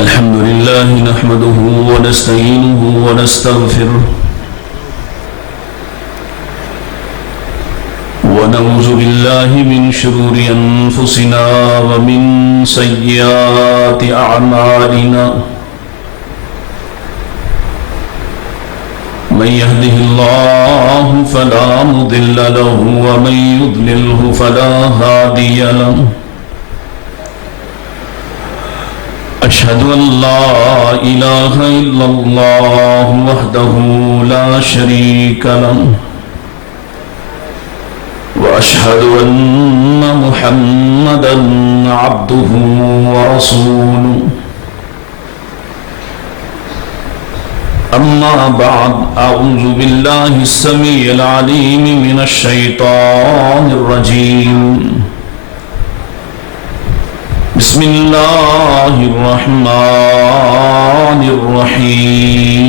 الحمد لله نحمده ونستعينه ونستغفره ونعوذ بالله من شرور أنفسنا ومن سيئات أعمالنا من يهده الله فلا مضل له ومن يضلله فلا هادي له أشهد أن لا إله إلا الله وحده لا شريك له وأشهد أن محمدًا عبده ورسوله أما بعد أعوذ بالله السميع العليم من الشيطان الرجيم بسم الله الرحمن الرحيم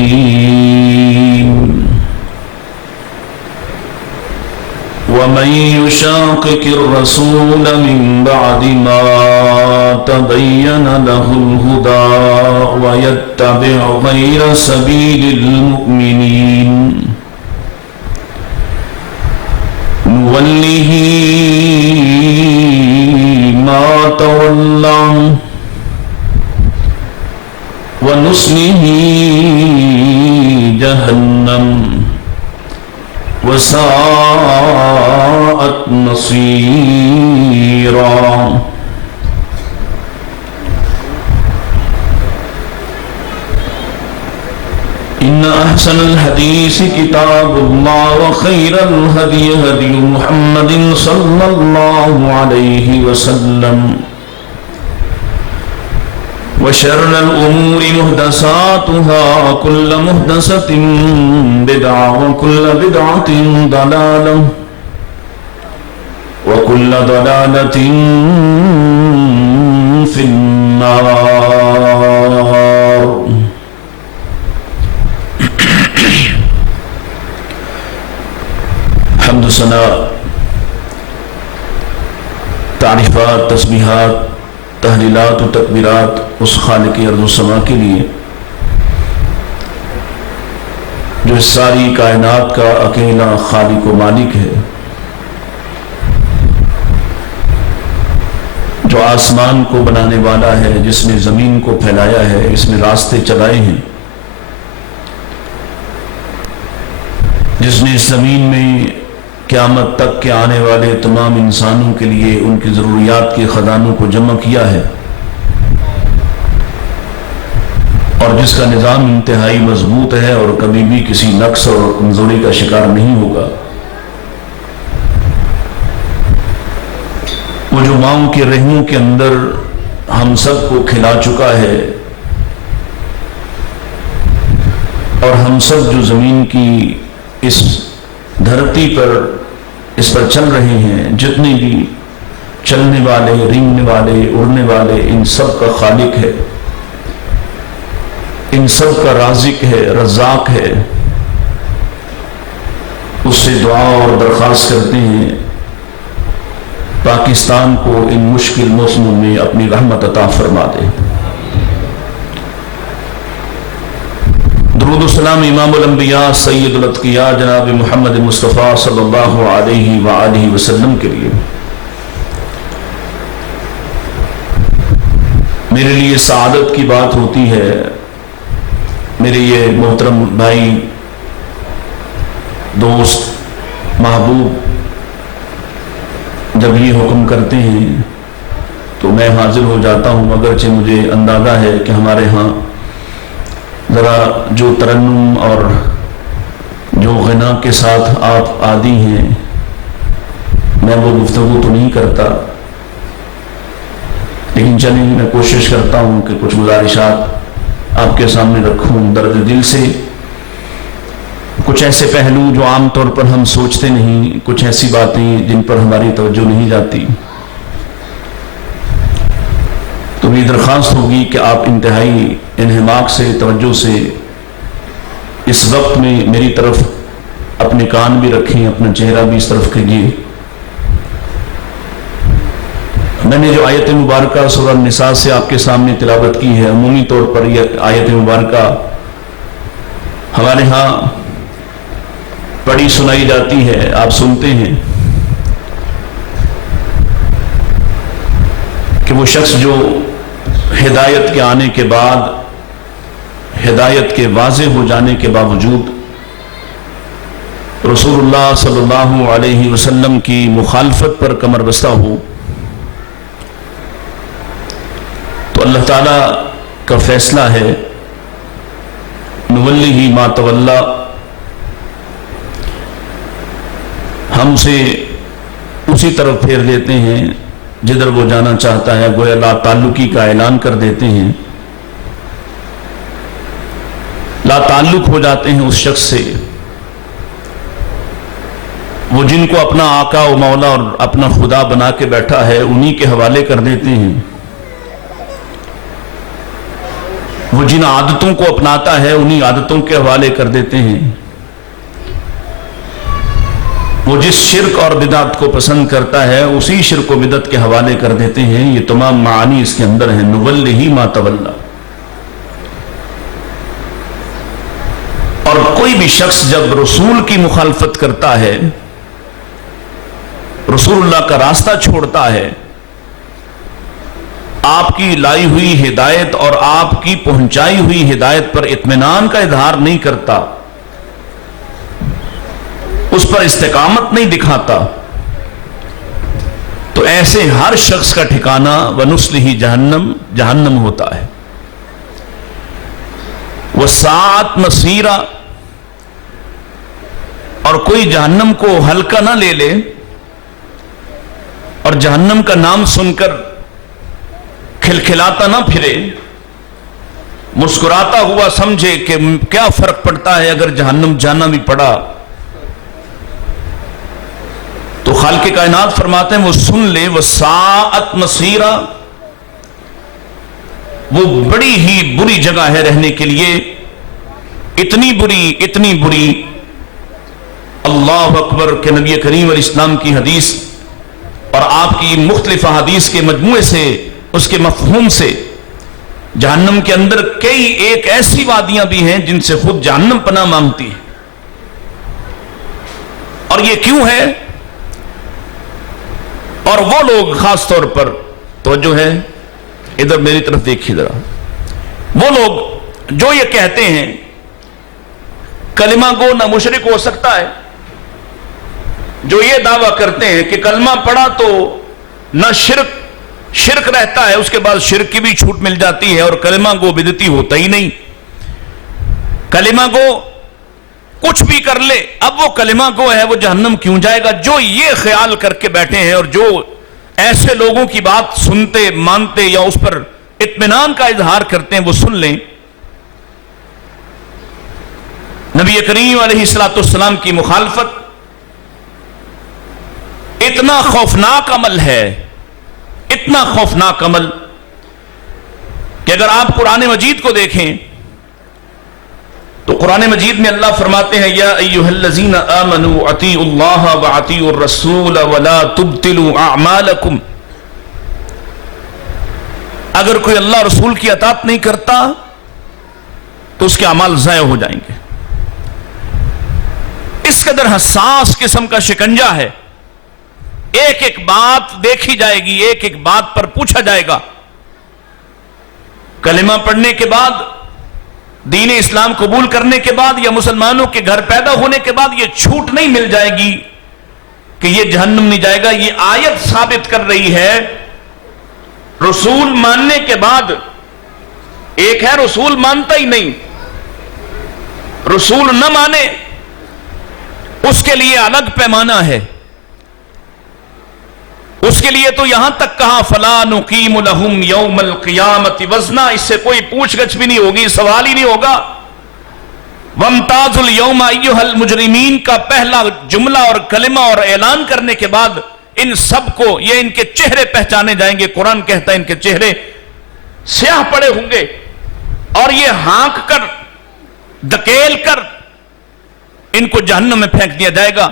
ومن يشاقق الرسول من بعد ما تبين له الهدى ويتبع غير سبيل المؤمنين نوله ما تولى ونصله جهنم وساءت مصيرا إن أحسن الحديث كتاب الله وخير الهدي هدي محمد صلى الله عليه وسلم وشر الأمور محدثاتها وكل محدثة بدعة وكل بدعة ضلالة وكل ضلالة في النار. حمد و ثنا، تعریفات، تسبیحات، تحلیلات و تکبیرات اس خالق ارض و سما کے لیے جو اس ساری کائنات کا اکیلا خالق و مالک ہے، جو آسمان کو بنانے والا ہے، جس نے زمین کو پھیلایا ہے، اس میں راستے چلائے ہیں، جس نے اس زمین میں قیامت تک کے آنے والے تمام انسانوں کے لیے ان کی ضروریات کے خزانوں کو جمع کیا ہے، اور جس کا نظام انتہائی مضبوط ہے اور کبھی بھی کسی نقص اور کمزوری کا شکار نہیں ہوگا، وہ جو ماؤں کے رحموں کے اندر ہم سب کو کھلا چکا ہے، اور ہم سب جو زمین کی اس دھرتی پر اس پر چل رہے ہیں، جتنے بھی چلنے والے، رینگنے والے، اڑنے والے، ان سب کا خالق ہے، ان سب کا رازق ہے، رزاق ہے. اس سے دعا اور درخواست کرتے ہیں پاکستان کو ان مشکل موسموں میں اپنی رحمت عطا فرما دے. درود و سلام امام الانبیاء سید الاتقیاء جناب محمد مصطفیٰ صلی اللہ علیہ وآلہ وسلم کے لیے. میرے لیے سعادت کی بات ہوتی ہے، میرے یہ محترم بھائی، دوست، محبوب جب یہ حکم کرتے ہیں تو میں حاضر ہو جاتا ہوں، اگرچہ مجھے اندازہ ہے کہ ہمارے ہاں ذرا جو ترنم اور جو غنا کے ساتھ آپ عادی ہیں، میں وہ گفتگو تو نہیں کرتا، لیکن چلیں میں کوشش کرتا ہوں کہ کچھ گزارشات آپ کے سامنے رکھوں درد دل سے. کچھ ایسے پہلو جو عام طور پر ہم سوچتے نہیں، کچھ ایسی باتیں جن پر ہماری توجہ نہیں جاتی. تو میری درخواست ہوگی کہ آپ انتہائی انہماک سے، توجہ سے اس وقت میں میری طرف اپنے کان بھی رکھیں، اپنا چہرہ بھی اس طرف کیجیے. میں نے جو آیت مبارکہ سورہ النساء سے آپ کے سامنے تلاوت کی ہے، عمومی طور پر یہ آیت مبارکہ ہمارے ہاں پڑھی سنائی جاتی ہے، آپ سنتے ہیں کہ وہ شخص جو ہدایت کے آنے کے بعد، ہدایت کے واضح ہو جانے کے باوجود رسول اللہ صلی اللہ علیہ وسلم کی مخالفت پر کمر بستہ ہو، تو اللہ تعالیٰ کا فیصلہ ہے نولیہ ما تولی، ہم اسے اسی طرف پھیر دیتے ہیں جدھر وہ جانا چاہتا ہے، گویا لا تعلقی کا اعلان کر دیتے ہیں، لا تعلق ہو جاتے ہیں اس شخص سے، وہ جن کو اپنا آقا و مولا اور اپنا خدا بنا کے بیٹھا ہے انہی کے حوالے کر دیتے ہیں، وہ جن عادتوں کو اپناتا ہے انہی عادتوں کے حوالے کر دیتے ہیں، وہ جس شرک اور بدعت کو پسند کرتا ہے اسی شرک و بدعت کے حوالے کر دیتے ہیں۔ یہ تمام معانی اس کے اندر ہیں، نولیہ ما تولی۔ اور کوئی بھی شخص جب رسول کی مخالفت کرتا ہے، رسول اللہ کا راستہ چھوڑتا ہے، آپ کی لائی ہوئی ہدایت اور آپ کی پہنچائی ہوئی ہدایت پر اطمینان کا اظہار نہیں کرتا، اس پر استقامت نہیں دکھاتا، تو ایسے ہر شخص کا ٹھکانہ وَنُصْلِهِ جہنم، جہنم ہوتا ہے۔ وَسَاءَتْ مَصِيرًا، اور کوئی جہنم کو ہلکا نہ لے لے اور جہنم کا نام سن کر کھلکھلاتا نہ پھرے، مسکراتا ہوا سمجھے کہ کیا فرق پڑتا ہے اگر جہنم جانا بھی پڑا، تو خالق کائنات فرماتے ہیں وہ سن لے وَسَاءَتْ مَصِيرًا، وہ بڑی ہی بری جگہ ہے رہنے کے لیے، اتنی بری۔ اللہ اکبر کہ نبی کریم علیہ السلام کی حدیث اور آپ کی مختلف حدیث کے مجموعے سے، اس کے مفہوم سے، جہنم کے اندر کئی ایک ایسی وادیاں بھی ہیں جن سے خود جہنم پناہ مانگتی ہے۔ اور یہ کیوں ہے؟ اور وہ لوگ خاص طور پر توجہ ہے، ادھر میری طرف دیکھیے ذرا، وہ لوگ جو یہ کہتے ہیں کلمہ گو نہ مشرک ہو سکتا ہے، جو یہ دعویٰ کرتے ہیں کہ کلمہ پڑھا تو نہ شرک رہتا ہے، اس کے بعد شرک کی بھی چھوٹ مل جاتی ہے، اور کلمہ گو بدعتی ہوتا ہی نہیں، کلمہ گو کچھ بھی کر لے اب وہ کلمہ گو ہے، وہ جہنم کیوں جائے گا؟ جو یہ خیال کر کے بیٹھے ہیں اور جو ایسے لوگوں کی بات سنتے مانتے یا اس پر اطمینان کا اظہار کرتے ہیں، وہ سن لیں نبی کریم علیہ السلام کی مخالفت اتنا خوفناک عمل ہے، اتنا خوفناک عمل کہ اگر آپ قرآن مجید کو دیکھیں تو قرآن مجید میں اللہ فرماتے ہیں یا ایھا الذین آمنوا اطیعوا اللہ واطیعوا الرسول ولا تبطلوا اعمالکم، اگر کوئی اللہ رسول کی اطاعت نہیں کرتا تو اس کے اعمال ضائع ہو جائیں گے۔ اس قدر حساس قسم کا شکنجہ ہے، ایک ایک بات دیکھی جائے گی، ایک ایک بات پر پوچھا جائے گا۔ کلمہ پڑھنے کے بعد، دین اسلام قبول کرنے کے بعد یا مسلمانوں کے گھر پیدا ہونے کے بعد یہ چھوٹ نہیں مل جائے گی کہ یہ جہنم نہیں جائے گا۔ یہ آیت ثابت کر رہی ہے رسول ماننے کے بعد، ایک ہے رسول مانتا ہی نہیں، رسول نہ مانے اس کے لیے الگ پیمانہ ہے، اس کے لیے تو یہاں تک کہا فَلَا نُقِيمُ لَهُمْ يَوْمَ الْقِيَامَةِ وَزْنًا، اس سے کوئی پوچھ گچھ بھی نہیں ہوگی، سوال ہی نہیں ہوگا۔ وَامْتَازُوا الْيَوْمَ أَيُّهَا الْمُجْرِمِينَ کا پہلا جملہ اور کلمہ اور اعلان کرنے کے بعد ان سب کو یہ ان کے چہرے پہچانے جائیں گے۔ قرآن کہتا ہے ان کے چہرے سیاہ پڑے ہوں گے اور یہ ہانک کر دکیل کر ان کو جہنم میں پھینک دیا جائے گا۔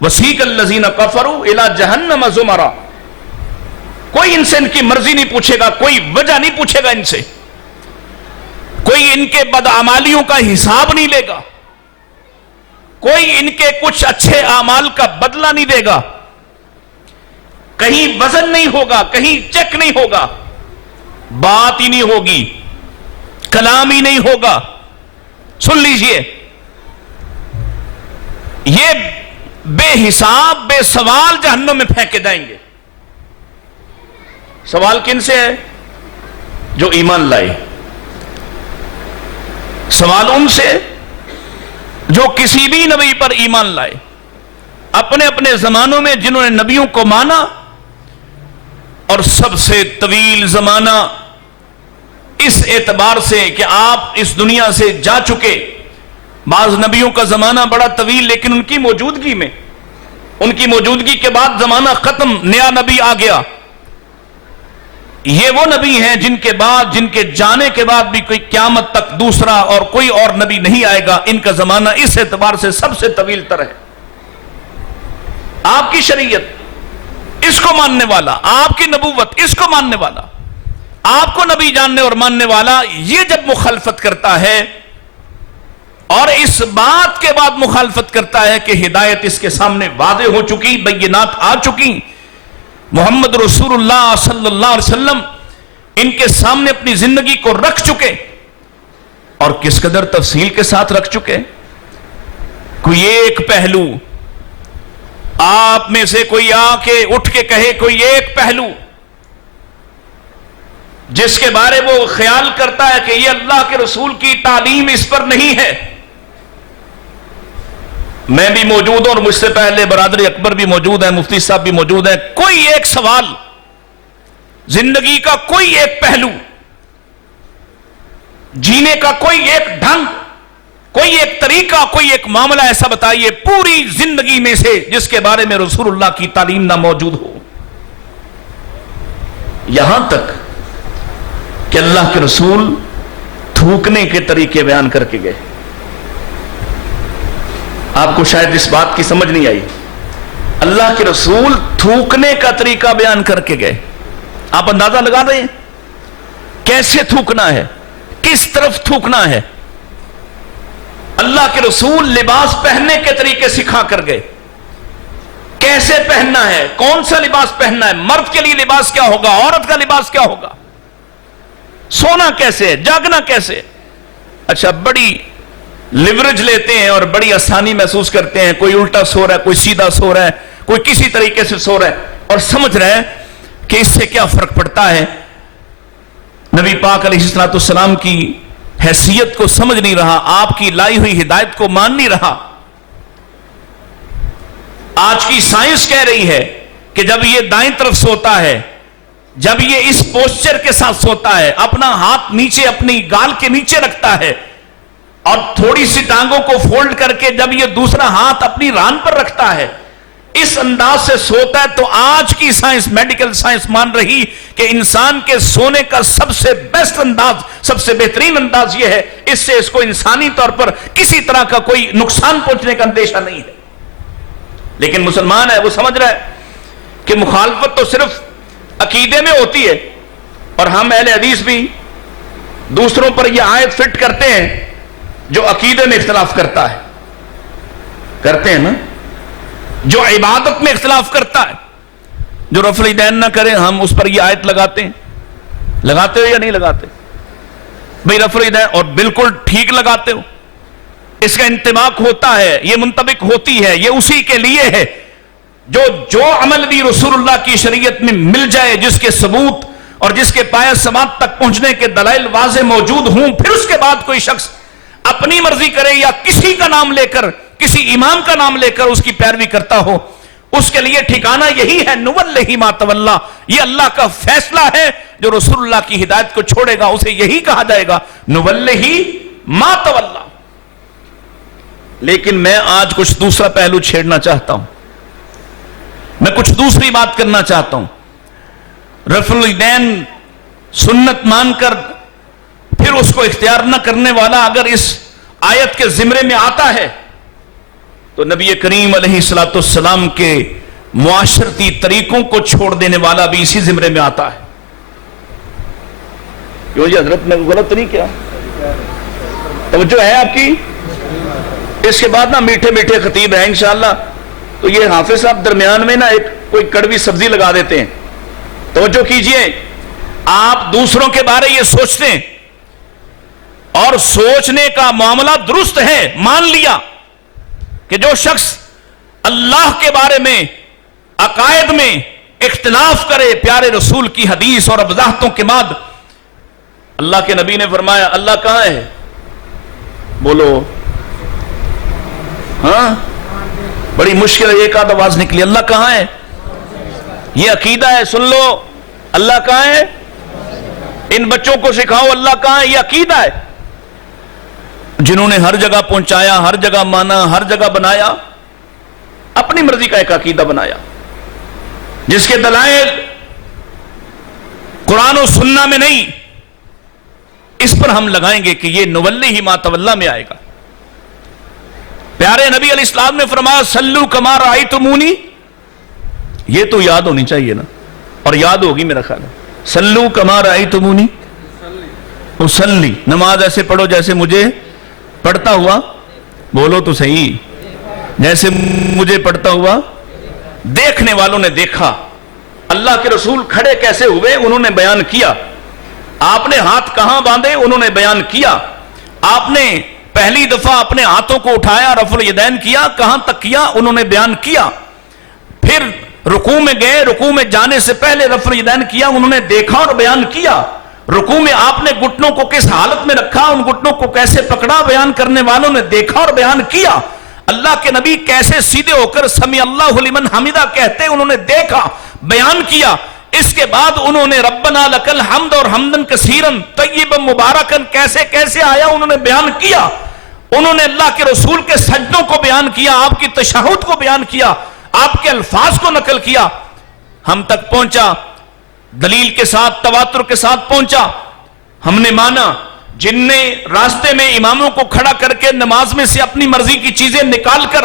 وَسِيقَ الَّذِينَ كَفَرُوا إِلَى جَهَنَّمَ زُمَرًا، کوئی ان سے ان کی مرضی نہیں پوچھے گا، کوئی وجہ نہیں پوچھے گا ان سے، کوئی ان کے بدعمالیوں کا حساب نہیں لے گا، کوئی ان کے کچھ اچھے اعمال کا بدلہ نہیں دے گا، کہیں وزن نہیں ہوگا، کہیں چیک نہیں ہوگا، بات ہی نہیں ہوگی، کلام ہی نہیں ہوگا۔ سن لیجئے، یہ بے حساب بے سوال جہنم میں پھینکے جائیں گے۔ سوال کن سے ہے؟ جو ایمان لائے۔ سوال ان سے جو کسی بھی نبی پر ایمان لائے، اپنے اپنے زمانوں میں جنہوں نے نبیوں کو مانا، اور سب سے طویل زمانہ اس اعتبار سے کہ آپ اس دنیا سے جا چکے۔ بعض نبیوں کا زمانہ بڑا طویل، لیکن ان کی موجودگی میں، ان کی موجودگی کے بعد زمانہ ختم، نیا نبی آ گیا۔ یہ وہ نبی ہیں جن کے بعد، جن کے جانے کے بعد بھی کوئی قیامت تک دوسرا اور کوئی اور نبی نہیں آئے گا۔ ان کا زمانہ اس اعتبار سے سب سے طویل تر ہے۔ آپ کی شریعت اس کو ماننے والا، آپ کی نبوت اس کو ماننے والا، آپ کو نبی جاننے اور ماننے والا، یہ جب مخالفت کرتا ہے اور اس بات کے بعد مخالفت کرتا ہے کہ ہدایت اس کے سامنے واضح ہو چکی، بینات آ چکی، محمد رسول اللہ صلی اللہ علیہ وسلم ان کے سامنے اپنی زندگی کو رکھ چکے، اور کس قدر تفصیل کے ساتھ رکھ چکے۔ کوئی ایک پہلو آپ میں سے کوئی آ کے اٹھ کے کہے، کوئی ایک پہلو جس کے بارے وہ خیال کرتا ہے کہ یہ اللہ کے رسول کی تعلیم اس پر نہیں ہے۔ میں بھی موجود ہوں اور مجھ سے پہلے برادری اکبر بھی موجود ہیں، مفتی صاحب بھی موجود ہیں۔ کوئی ایک سوال، زندگی کا کوئی ایک پہلو، جینے کا کوئی ایک ڈھنگ، کوئی ایک طریقہ، کوئی ایک معاملہ ایسا بتائیے پوری زندگی میں سے جس کے بارے میں رسول اللہ کی تعلیم نہ موجود ہو۔ یہاں تک کہ اللہ کے رسول تھوکنے کے طریقے بیان کر کے گئے۔ آپ کو شاید اس بات کی سمجھ نہیں آئی، اللہ کے رسول تھوکنے کا طریقہ بیان کر کے گئے۔ آپ اندازہ لگا رہے ہیں کیسے تھوکنا ہے، کس طرف تھوکنا ہے۔ اللہ کے رسول لباس پہننے کے طریقے سکھا کر گئے، کیسے پہننا ہے، کون سا لباس پہننا ہے، مرد کے لیے لباس کیا ہوگا، عورت کا لباس کیا ہوگا، سونا کیسے، جاگنا کیسے۔ اچھا، بڑی لیوریج لیتے ہیں اور بڑی آسانی محسوس کرتے ہیں، کوئی الٹا سو رہا ہے، کوئی سیدھا سو رہا ہے، کوئی کسی طریقے سے سو رہا ہے، اور سمجھ رہے ہیں کہ اس سے کیا فرق پڑتا ہے۔ نبی پاک علیہ السلام کی حیثیت کو سمجھ نہیں رہا، آپ کی لائی ہوئی ہدایت کو مان نہیں رہا۔ آج کی سائنس کہہ رہی ہے کہ جب یہ دائیں طرف سوتا ہے، جب یہ اس پوسچر کے ساتھ سوتا ہے، اپنا ہاتھ نیچے اپنی گال کے نیچے رکھتا ہے اور تھوڑی سی ٹانگوں کو فولڈ کر کے جب یہ دوسرا ہاتھ اپنی ران پر رکھتا ہے، اس انداز سے سوتا ہے، تو آج کی سائنس، میڈیکل سائنس مان رہی کہ انسان کے سونے کا سب سے بیسٹ انداز، سب سے بہترین انداز یہ ہے، اس سے اس کو انسانی طور پر کسی طرح کا کوئی نقصان پہنچنے کا اندیشہ نہیں ہے۔ لیکن مسلمان ہے، وہ سمجھ رہا ہے کہ مخالفت تو صرف عقیدے میں ہوتی ہے، اور ہم اہل حدیث بھی دوسروں پر یہ آیت فٹ کرتے ہیں جو عقیدے میں اختلاف کرتا ہے، کرتے ہیں نا، جو عبادت میں اختلاف کرتا ہے، جو رفع الیدین نہ کرے، ہم اس پر یہ آیت لگاتے ہیں۔ لگاتے ہو یا نہیں لگاتے بھئی رفع الیدین؟ اور بالکل ٹھیک لگاتے ہو، اس کا انطباق ہوتا ہے، یہ منطبق ہوتی ہے، یہ اسی کے لیے ہے جو عمل بھی رسول اللہ کی شریعت میں مل جائے، جس کے ثبوت اور جس کے پایہ سماعت تک پہنچنے کے دلائل واضح موجود ہوں، پھر اس کے بعد کوئی شخص اپنی مرضی کرے یا کسی کا نام لے کر، کسی امام کا نام لے کر اس کی پیروی کرتا ہو، اس کے لیے ٹھکانہ یہی ہے، نوَلِّهِ مَا تَوَلَّىٰ۔ یہ اللہ کا فیصلہ ہے، جو رسول اللہ کی ہدایت کو چھوڑے گا اسے یہی کہا جائے گا، نوَلِّهِ مَا تَوَلَّىٰ۔ لیکن میں آج کچھ دوسرا پہلو چھیڑنا چاہتا ہوں، میں کچھ دوسری بات کرنا چاہتا ہوں۔ رفع الیدین سنت مان کر پھر اس کو اختیار نہ کرنے والا اگر اس آیت کے زمرے میں آتا ہے، تو نبی کریم علیہ السلام کے معاشرتی طریقوں کو چھوڑ دینے والا بھی اسی زمرے میں آتا ہے. کیوں جی حضرت میں غلط نہیں کیا؟ توجہ ہے آپ کی؟ اس کے بعد نا میٹھے میٹھے خطیب ہیں انشاءاللہ. تو یہ حافظ صاحب درمیان میں نا ایک کوئی کڑوی سبزی لگا دیتے ہیں. توجہ کیجئے, آپ دوسروں کے بارے یہ سوچتے ہیں اور سوچنے کا معاملہ درست ہے, مان لیا کہ جو شخص اللہ کے بارے میں عقائد میں اختلاف کرے, پیارے رسول کی حدیث اور وضاحتوں کے بعد, اللہ کے نبی نے فرمایا اللہ کہاں ہے؟ بولو ہاں, بڑی مشکل ہے, ایک آدھ آواز نکلی, اللہ کہاں ہے؟ یہ عقیدہ ہے, سن لو, اللہ کہاں ہے؟ ان بچوں کو سکھاؤ اللہ کہاں ہے, یہ عقیدہ ہے. جنہوں نے ہر جگہ پہنچایا, ہر جگہ مانا, ہر جگہ بنایا, اپنی مرضی کا ایک عقیدہ بنایا جس کے دلائل قرآن و سنہ میں نہیں, اس پر ہم لگائیں گے کہ یہ نولی ہی ما تولا میں آئے گا. پیارے نبی علیہ السلام نے فرمایا صلو کما رأیتمونی, یہ تو یاد ہونی چاہیے نا, اور یاد ہوگی میرا خیال ہے. صلو کما رأیتمونی اصلی, نماز ایسے پڑھو جیسے مجھے پڑھتا ہوا, بولو تو صحیح, جیسے مجھے پڑھتا ہوا. دیکھنے والوں نے دیکھا اللہ کے رسول کھڑے کیسے ہوئے, انہوں نے بیان کیا. آپ نے ہاتھ کہاں باندھے, انہوں نے بیان کیا. آپ نے پہلی دفعہ اپنے ہاتھوں کو اٹھایا, رفع الیدین کیا, کہاں تک کیا, انہوں نے بیان کیا. پھر رکوع میں گئے, رکوع میں جانے سے پہلے رفع الیدین کیا, انہوں نے دیکھا اور بیان کیا. رکوع میں آپ نے گھٹنوں کو کس حالت میں رکھا, ان گھٹنوں کو کیسے پکڑا, بیان کرنے والوں نے دیکھا اور بیان کیا. اللہ کے نبی کیسے سیدھے ہو کر سمی اللہ لمن حمدہ کہتے, انہوں نے دیکھا, بیان کیا. اس کے بعد انہوں نے ربنا لک الحمد اور حمدن کثیرن طیبا مبارکن کیسے کیسے آیا, انہوں نے بیان کیا. انہوں نے اللہ کے رسول کے سجدوں کو بیان کیا, آپ کی تشہد کو بیان کیا, آپ کے الفاظ کو نقل کیا. ہم تک پہنچا, دلیل کے ساتھ, تواتر کے ساتھ پہنچا. ہم نے مانا. جن نے راستے میں اماموں کو کھڑا کر کے نماز میں سے اپنی مرضی کی چیزیں نکال کر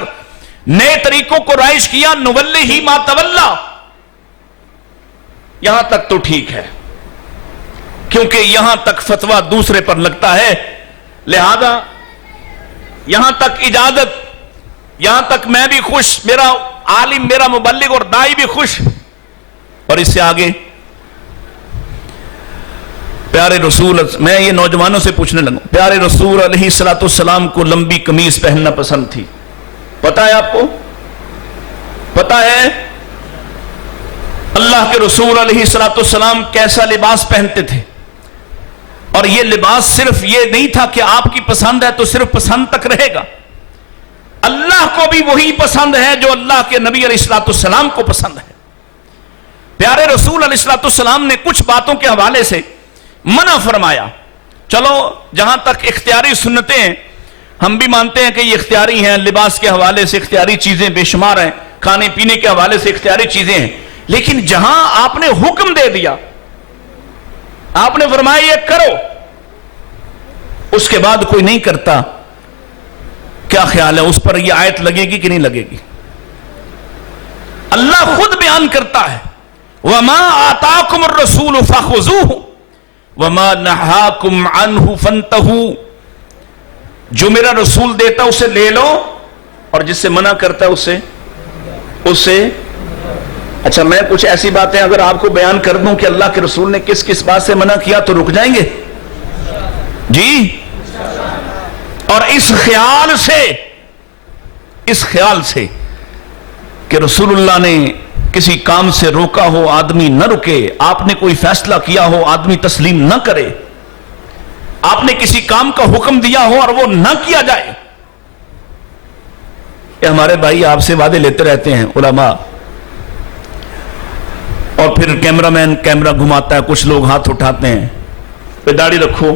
نئے طریقوں کو رائج کیا, نولی ہی ما تولا, یہاں تک تو ٹھیک ہے, کیونکہ یہاں تک فتویٰ دوسرے پر لگتا ہے, لہذا یہاں تک اجازت, یہاں تک میں بھی خوش, میرا عالم, میرا مبلغ اور دائی بھی خوش. اور اس سے آگے پیارے رسول, میں یہ نوجوانوں سے پوچھنے لگا, پیارے رسول علیہ السلام کو لمبی قمیص پہننا پسند تھی, پتا ہے آپ کو؟ پتا ہے اللہ کے رسول علیہ السلام کیسا لباس پہنتے تھے؟ اور یہ لباس صرف یہ نہیں تھا کہ آپ کی پسند ہے تو صرف پسند تک رہے گا, اللہ کو بھی وہی پسند ہے جو اللہ کے نبی علیہ السلام کو پسند ہے. پیارے رسول علیہ السلام نے کچھ باتوں کے حوالے سے منع فرمایا. چلو جہاں تک اختیاری سنتیں ہیں, ہم بھی مانتے ہیں کہ یہ اختیاری ہیں, لباس کے حوالے سے اختیاری چیزیں بے شمار ہیں, کھانے پینے کے حوالے سے اختیاری چیزیں ہیں. لیکن جہاں آپ نے حکم دے دیا, آپ نے فرمایا یہ کرو, اس کے بعد کوئی نہیں کرتا, کیا خیال ہے اس پر یہ آیت لگے گی کہ نہیں لگے گی؟ اللہ خود بیان کرتا ہے وَمَا آتَاكُمُ الرَّسُولُ فَخُذُوهُ وَمَا نَهَاكُمْ عَنْهُ فَانْتَهُوا, جو میرا رسول دیتا اسے لے لو, اور جس سے منع کرتا ہے اسے. اچھا میں کچھ ایسی باتیں اگر آپ کو بیان کر دوں کہ اللہ کے رسول نے کس کس بات سے منع کیا تو رک جائیں گے جی؟ اور اس خیال سے کہ رسول اللہ نے کسی کام سے روکا ہو آدمی نہ رکے, آپ نے کوئی فیصلہ کیا ہو آدمی تسلیم نہ کرے, آپ نے کسی کام کا حکم دیا ہو اور وہ نہ کیا جائے. یہ ہمارے بھائی آپ سے وعدے لیتے رہتے ہیں علماء, اور پھر کیمرہ مین کیمرہ گھماتا ہے, کچھ لوگ ہاتھ اٹھاتے ہیں, پہ داڑھی رکھو.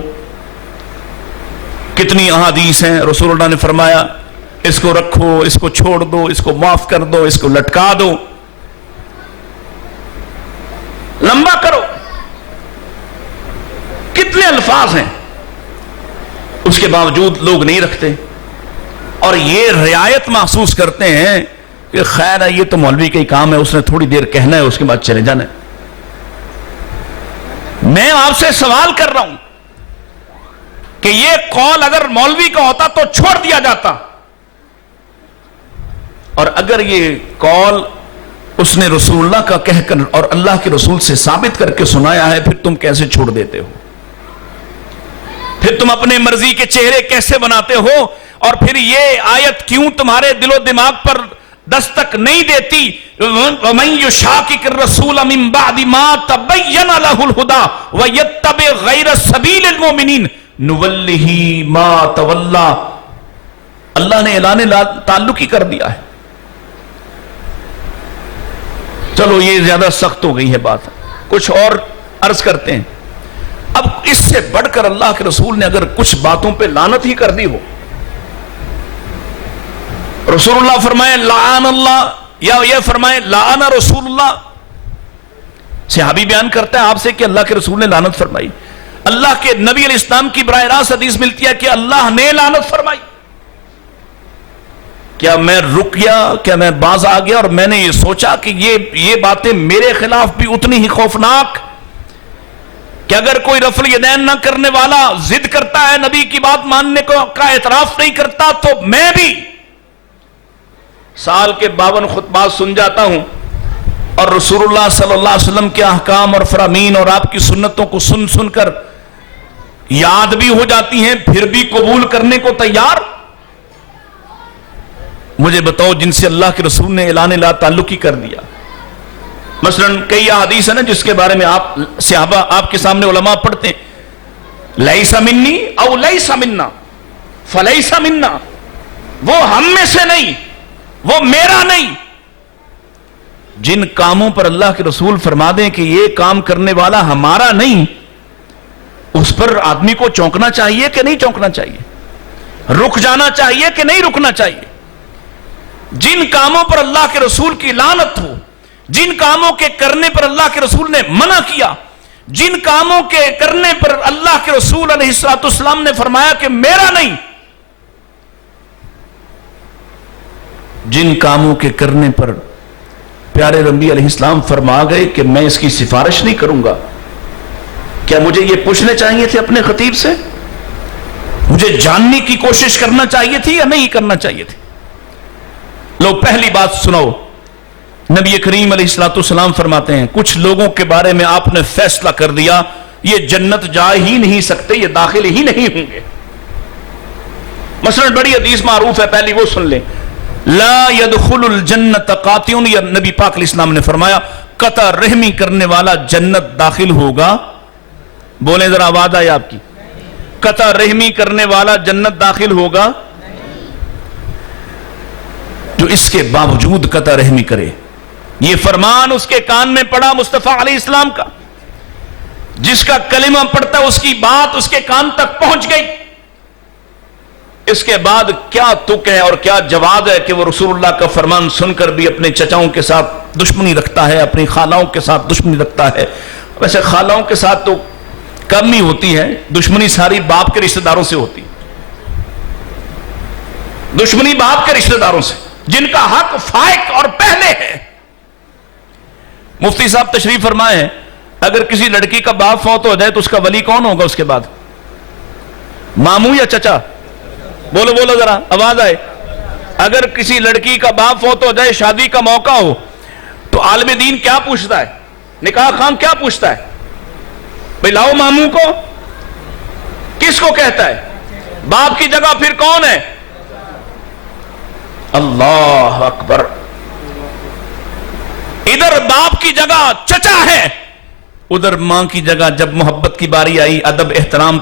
کتنی احادیث ہیں, رسول اللہ نے فرمایا اس کو رکھو, اس کو چھوڑ دو, اس کو معاف کر دو, اس کو لٹکا دو, لمبا کرو. کتنے الفاظ ہیں, اس کے باوجود لوگ نہیں رکھتے, اور یہ رعایت محسوس کرتے ہیں کہ خیر ہے یہ تو مولوی کا ہی کام ہے, اس نے تھوڑی دیر کہنا ہے اس کے بعد چلے جانا ہے. میں آپ سے سوال کر رہا ہوں کہ یہ قول اگر مولوی کا ہوتا تو چھوڑ دیا جاتا, اور اگر یہ قول اس نے رسول اللہ کا کہہ کر اور اللہ کے رسول سے ثابت کر کے سنایا ہے, پھر تم کیسے چھوڑ دیتے ہو؟ پھر تم اپنے مرضی کے چہرے کیسے بناتے ہو؟ اور پھر یہ آیت کیوں تمہارے دل و دماغ پر دستک نہیں دیتی؟ وَمَن يُشَاقِقِ الرَّسُولَ مِن بَعْدِ مَا تَبَيَّنَ لَهُ الْهُدَى وَيَتَّبِعْ غَيْرَ سَبِيلِ الْمُؤْمِنِينَ نُوَلِّهِ مَا تَوَلَّى. اللہ نے اعلان تعلق ہی کر دیا ہے. چلو یہ زیادہ سخت ہو گئی ہے بات, کچھ اور عرض کرتے ہیں. اب اس سے بڑھ کر اللہ کے رسول نے اگر کچھ باتوں پہ لعنت ہی کر دی ہو, رسول اللہ فرمائے لعن اللہ, یا یہ فرمائے لعن رسول اللہ. صحابی بیان کرتا ہے آپ سے کہ اللہ کے رسول نے لعنت فرمائی. اللہ کے نبی علیہ السلام کی براہ راست حدیث ملتی ہے کہ اللہ نے لعنت فرمائی. کیا میں رک گیا, کیا میں باز آ گیا اور میں نے یہ سوچا کہ یہ باتیں میرے خلاف بھی اتنی ہی خوفناک کہ اگر کوئی رفع الیدین نہ کرنے والا ضد کرتا ہے, نبی کی بات ماننے کا اعتراف نہیں کرتا, تو میں بھی سال کے 52 خطبات سن جاتا ہوں اور رسول اللہ صلی اللہ علیہ وسلم کے احکام اور فرامین اور آپ کی سنتوں کو سن سن کر یاد بھی ہو جاتی ہیں, پھر بھی قبول کرنے کو تیار. مجھے بتاؤ جن سے اللہ کے رسول نے اعلان لا تعلق ہی کر دیا. مثلا کئی احادیث ہیں نا جس کے بارے میں آپ صحابہ آپ کے سامنے علماء پڑھتے ہیں, لیس منی او لیس منا فلیس منا, وہ ہم میں سے نہیں, وہ میرا نہیں. جن کاموں پر اللہ کے رسول فرما دیں کہ یہ کام کرنے والا ہمارا نہیں, اس پر آدمی کو چونکنا چاہیے کہ نہیں چونکنا چاہیے؟ رک جانا چاہیے کہ نہیں رکنا چاہیے؟ جن کاموں پر اللہ کے رسول کی لعنت ہو, جن کاموں کے کرنے پر اللہ کے رسول نے منع کیا, جن کاموں کے کرنے پر اللہ کے رسول علیہ السلام نے فرمایا کہ میرا نہیں, جن کاموں کے کرنے پر پیارے نبی علیہ السلام فرما گئے کہ میں اس کی سفارش نہیں کروں گا, کیا مجھے یہ پوچھنے چاہیے تھے اپنے خطیب سے؟ مجھے جاننے کی کوشش کرنا چاہیے تھی یا نہیں کرنا چاہیے تھی؟ لو پہلی بات سنو, نبی کریم علیہ السلام فرماتے ہیں کچھ لوگوں کے بارے میں آپ نے فیصلہ کر دیا یہ جنت جا ہی نہیں سکتے, یہ داخل ہی نہیں ہوں گے. مثلا بڑی حدیث معروف ہے, پہلی وہ سن لیں, لا يدخل الجنت قاطع, یا نبی پاک علیہ السلام نے فرمایا قطع رحمی کرنے والا جنت داخل ہوگا. بولیں ذرا آواز آئے آپ کی, قطع رحمی کرنے والا جنت داخل ہوگا. جو اس کے باوجود قطع رحمی کرے, یہ فرمان اس کے کان میں پڑا مصطفیٰ علیہ السلام کا, جس کا کلمہ پڑھتا اس کی بات اس کے کان تک پہنچ گئی. اس کے بعد کیا تک ہے اور کیا جواب ہے کہ وہ رسول اللہ کا فرمان سن کر بھی اپنے چچاؤں کے ساتھ دشمنی رکھتا ہے, اپنی خالاؤں کے ساتھ دشمنی رکھتا ہے. ویسے خالاؤں کے ساتھ تو کم ہی ہوتی ہے, دشمنی ساری باپ کے رشتہ داروں سے ہوتی, دشمنی باپ کے رشتہ داروں سے جن کا حق فائق اور پہلے ہے. مفتی صاحب تشریف فرمائے ہیں, اگر کسی لڑکی کا باپ فوت ہو جائے تو اس کا ولی کون ہوگا اس کے بعد؟ ماموں یا چچا؟ بولو بولو ذرا آواز آئے. اگر کسی لڑکی کا باپ فوت ہو جائے, شادی کا موقع ہو, تو عالم دین کیا پوچھتا ہے؟ نکاح خان کیا پوچھتا ہے؟ بھئی لاؤ ماموں کو. کس کو کہتا ہے؟ باپ کی جگہ پھر کون ہے؟ اللہ اکبر. ادھر باپ کی جگہ چچا ہے, ادھر ماں کی جگہ جب محبت کی باری آئی, ادب احترام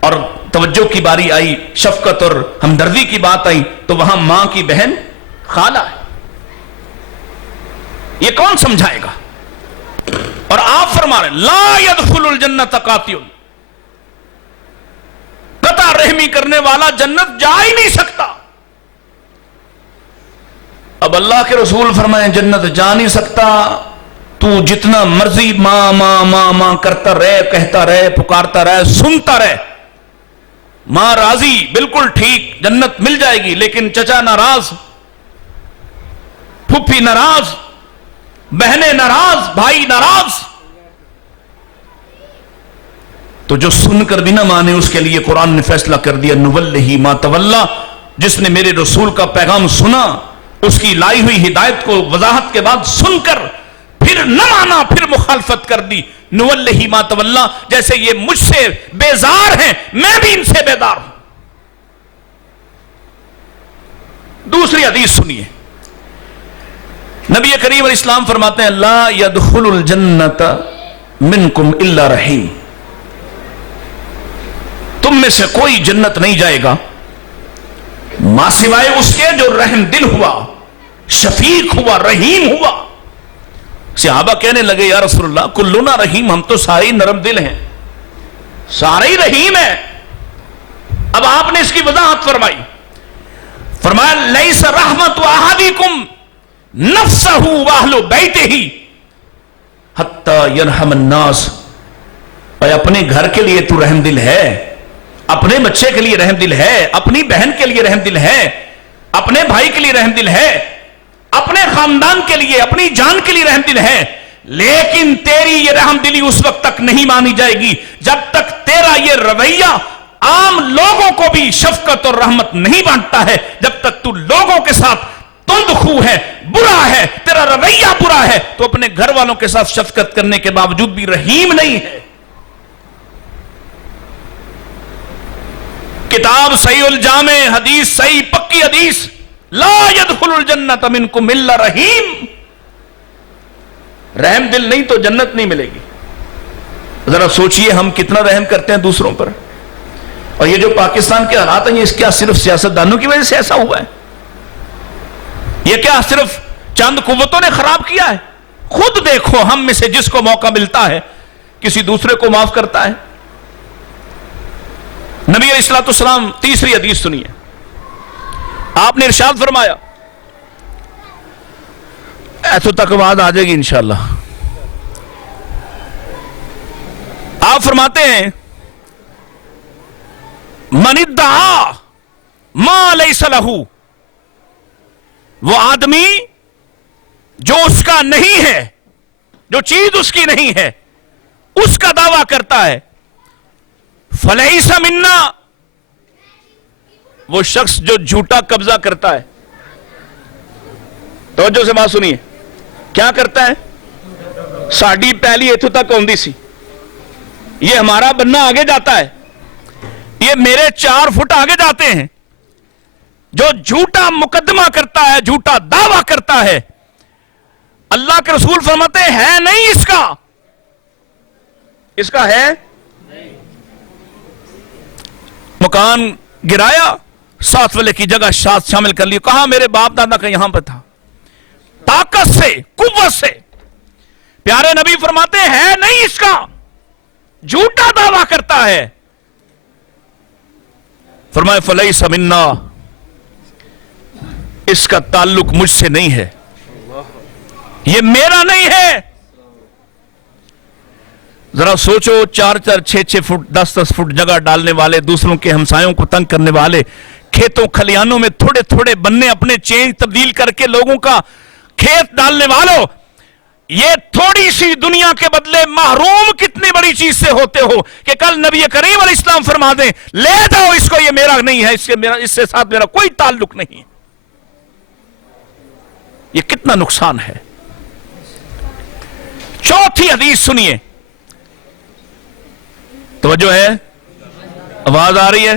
اور توجہ کی باری آئی, شفقت اور ہمدردی کی بات آئی, تو وہاں ماں کی بہن خالہ ہے. یہ کون سمجھائے گا؟ اور آپ فرما رہے لا يدخل الجنت قاطع, قطع رحمی کرنے والا جنت جا ہی نہیں سکتا. اب اللہ کے رسول فرمائیں جنت جا نہیں سکتا, تو جتنا مرضی ماں ماں ماں ماں کرتا رہے, کہتا رہے, پکارتا رہے, سنتا رہے. ماں راضی, بالکل ٹھیک, جنت مل جائے گی, لیکن چچا ناراض, پھپھی ناراض، بہنیں ناراض، بھائی ناراض، تو جو سن کر بھی نہ مانے اس کے لیے قرآن نے فیصلہ کر دیا نولہ ما تولا، جس نے میرے رسول کا پیغام سنا، اس کی لائی ہوئی ہدایت کو وضاحت کے بعد سن کر پھر نہ مانا، پھر مخالفت کر دی، نولہ ما تولا، جیسے یہ مجھ سے بیزار ہیں میں بھی ان سے بیزار ہوں۔ دوسری حدیث سنیے، نبی کریم علیہ السلام فرماتے ہیں لا يدخل الجنت منکم الا رحیم، تم میں سے کوئی جنت نہیں جائے گا ماں سوائے اس کے جو رحم دل ہوا، شفیق ہوا، رحیم ہوا۔ صحابہ کہنے لگے یا رسول اللہ کلنا رحیم، ہم تو سارے ہی نرم دل ہیں، سارے ہی رحیم ہیں۔ اب آپ نے اس کی وضاحت فرمائی، فرمایا لیس رحمت احدکم نفسہ واہل بیتہ حتی یرحم الناس، اور اپنے گھر کے لیے تو رحم دل ہے، اپنے بچے کے لیے رحم دل ہے، اپنی بہن کے لیے رحم دل ہے، اپنے بھائی کے لیے رحم دل ہے، اپنے خاندان کے لیے، اپنی جان کے لیے رحم دل ہے، لیکن تیری یہ رحم دلی اس وقت تک نہیں مانی جائے گی جب تک تیرا یہ رویہ عام لوگوں کو بھی شفقت اور رحمت نہیں بانٹتا ہے، جب تک تو لوگوں کے ساتھ تند خو ہے، برا ہے، تیرا رویہ برا ہے، تو اپنے گھر والوں کے ساتھ شفقت کرنے کے باوجود بھی رحیم نہیں ہے۔ کتاب صحیح الجامع، حدیث صحیح پکی حدیث، لا يدخل الجنت منکم الا رحیم، رحم دل نہیں تو جنت نہیں ملے گی۔ ذرا سوچئے ہم کتنا رحم کرتے ہیں دوسروں پر، اور یہ جو پاکستان کے حالات ہیں یہ کیا صرف سیاستدانوں کی وجہ سے ایسا ہوا ہے؟ یہ کیا صرف چند قوتوں نے خراب کیا ہے؟ خود دیکھو ہم میں سے جس کو موقع ملتا ہے کسی دوسرے کو معاف کرتا ہے۔ نبی علیہ الصلوۃ والسلام تیسری حدیث سنیے، آپ نے ارشاد فرمایا، ایتھوں تک آواز آ جائے گی انشاءاللہ، آپ فرماتے ہیں من ادعا ما لیس لہ، وہ آدمی جو اس کا نہیں ہے، جو چیز اس کی نہیں ہے اس کا دعویٰ کرتا ہے، فلیس منا، وہ شخص جو جھوٹا قبضہ کرتا ہے، توجہ سے بات سنیے، کیا کرتا ہے؟ ساڑی پہلی ایتھو تک ہوندی سی، یہ ہمارا بننا آگے جاتا ہے، یہ میرے 4 فٹ آگے جاتے ہیں، جو جھوٹا مقدمہ کرتا ہے، جھوٹا دعویٰ کرتا ہے، اللہ کے رسول فرماتے ہیں ہے نہیں اس کا ہے، مکان گرایا، 7 والے کی جگہ 7 شامل کر لی، کہا میرے باپ دادا کا یہاں پہ تھا، طاقت سے، قوت سے۔ پیارے نبی فرماتے ہیں ہے نہیں اس کا، جھوٹا دعویٰ کرتا ہے، فرمائے فلیس منا، اس کا تعلق مجھ سے نہیں ہے، یہ میرا نہیں ہے۔ ذرا سوچو 4-4 6-6 فٹ 10-10 فٹ جگہ ڈالنے والے، دوسروں کے ہمسایوں کو تنگ کرنے والے، کھیتوں کھلیانوں میں تھوڑے تھوڑے بننے اپنے چینج تبدیل کر کے لوگوں کا کھیت ڈالنے والوں، یہ تھوڑی سی دنیا کے بدلے محروم کتنی بڑی چیز سے ہوتے ہو کہ کل نبی کریم علیہ السلام فرما دیں لے جاؤ اس کو، یہ میرا نہیں ہے، اس سے ساتھ میرا کوئی تعلق نہیں۔ یہ کتنا نقصان ہے۔ چوتھی حدیث سنیے، توجہ ہے، آواز آ رہی ہے؟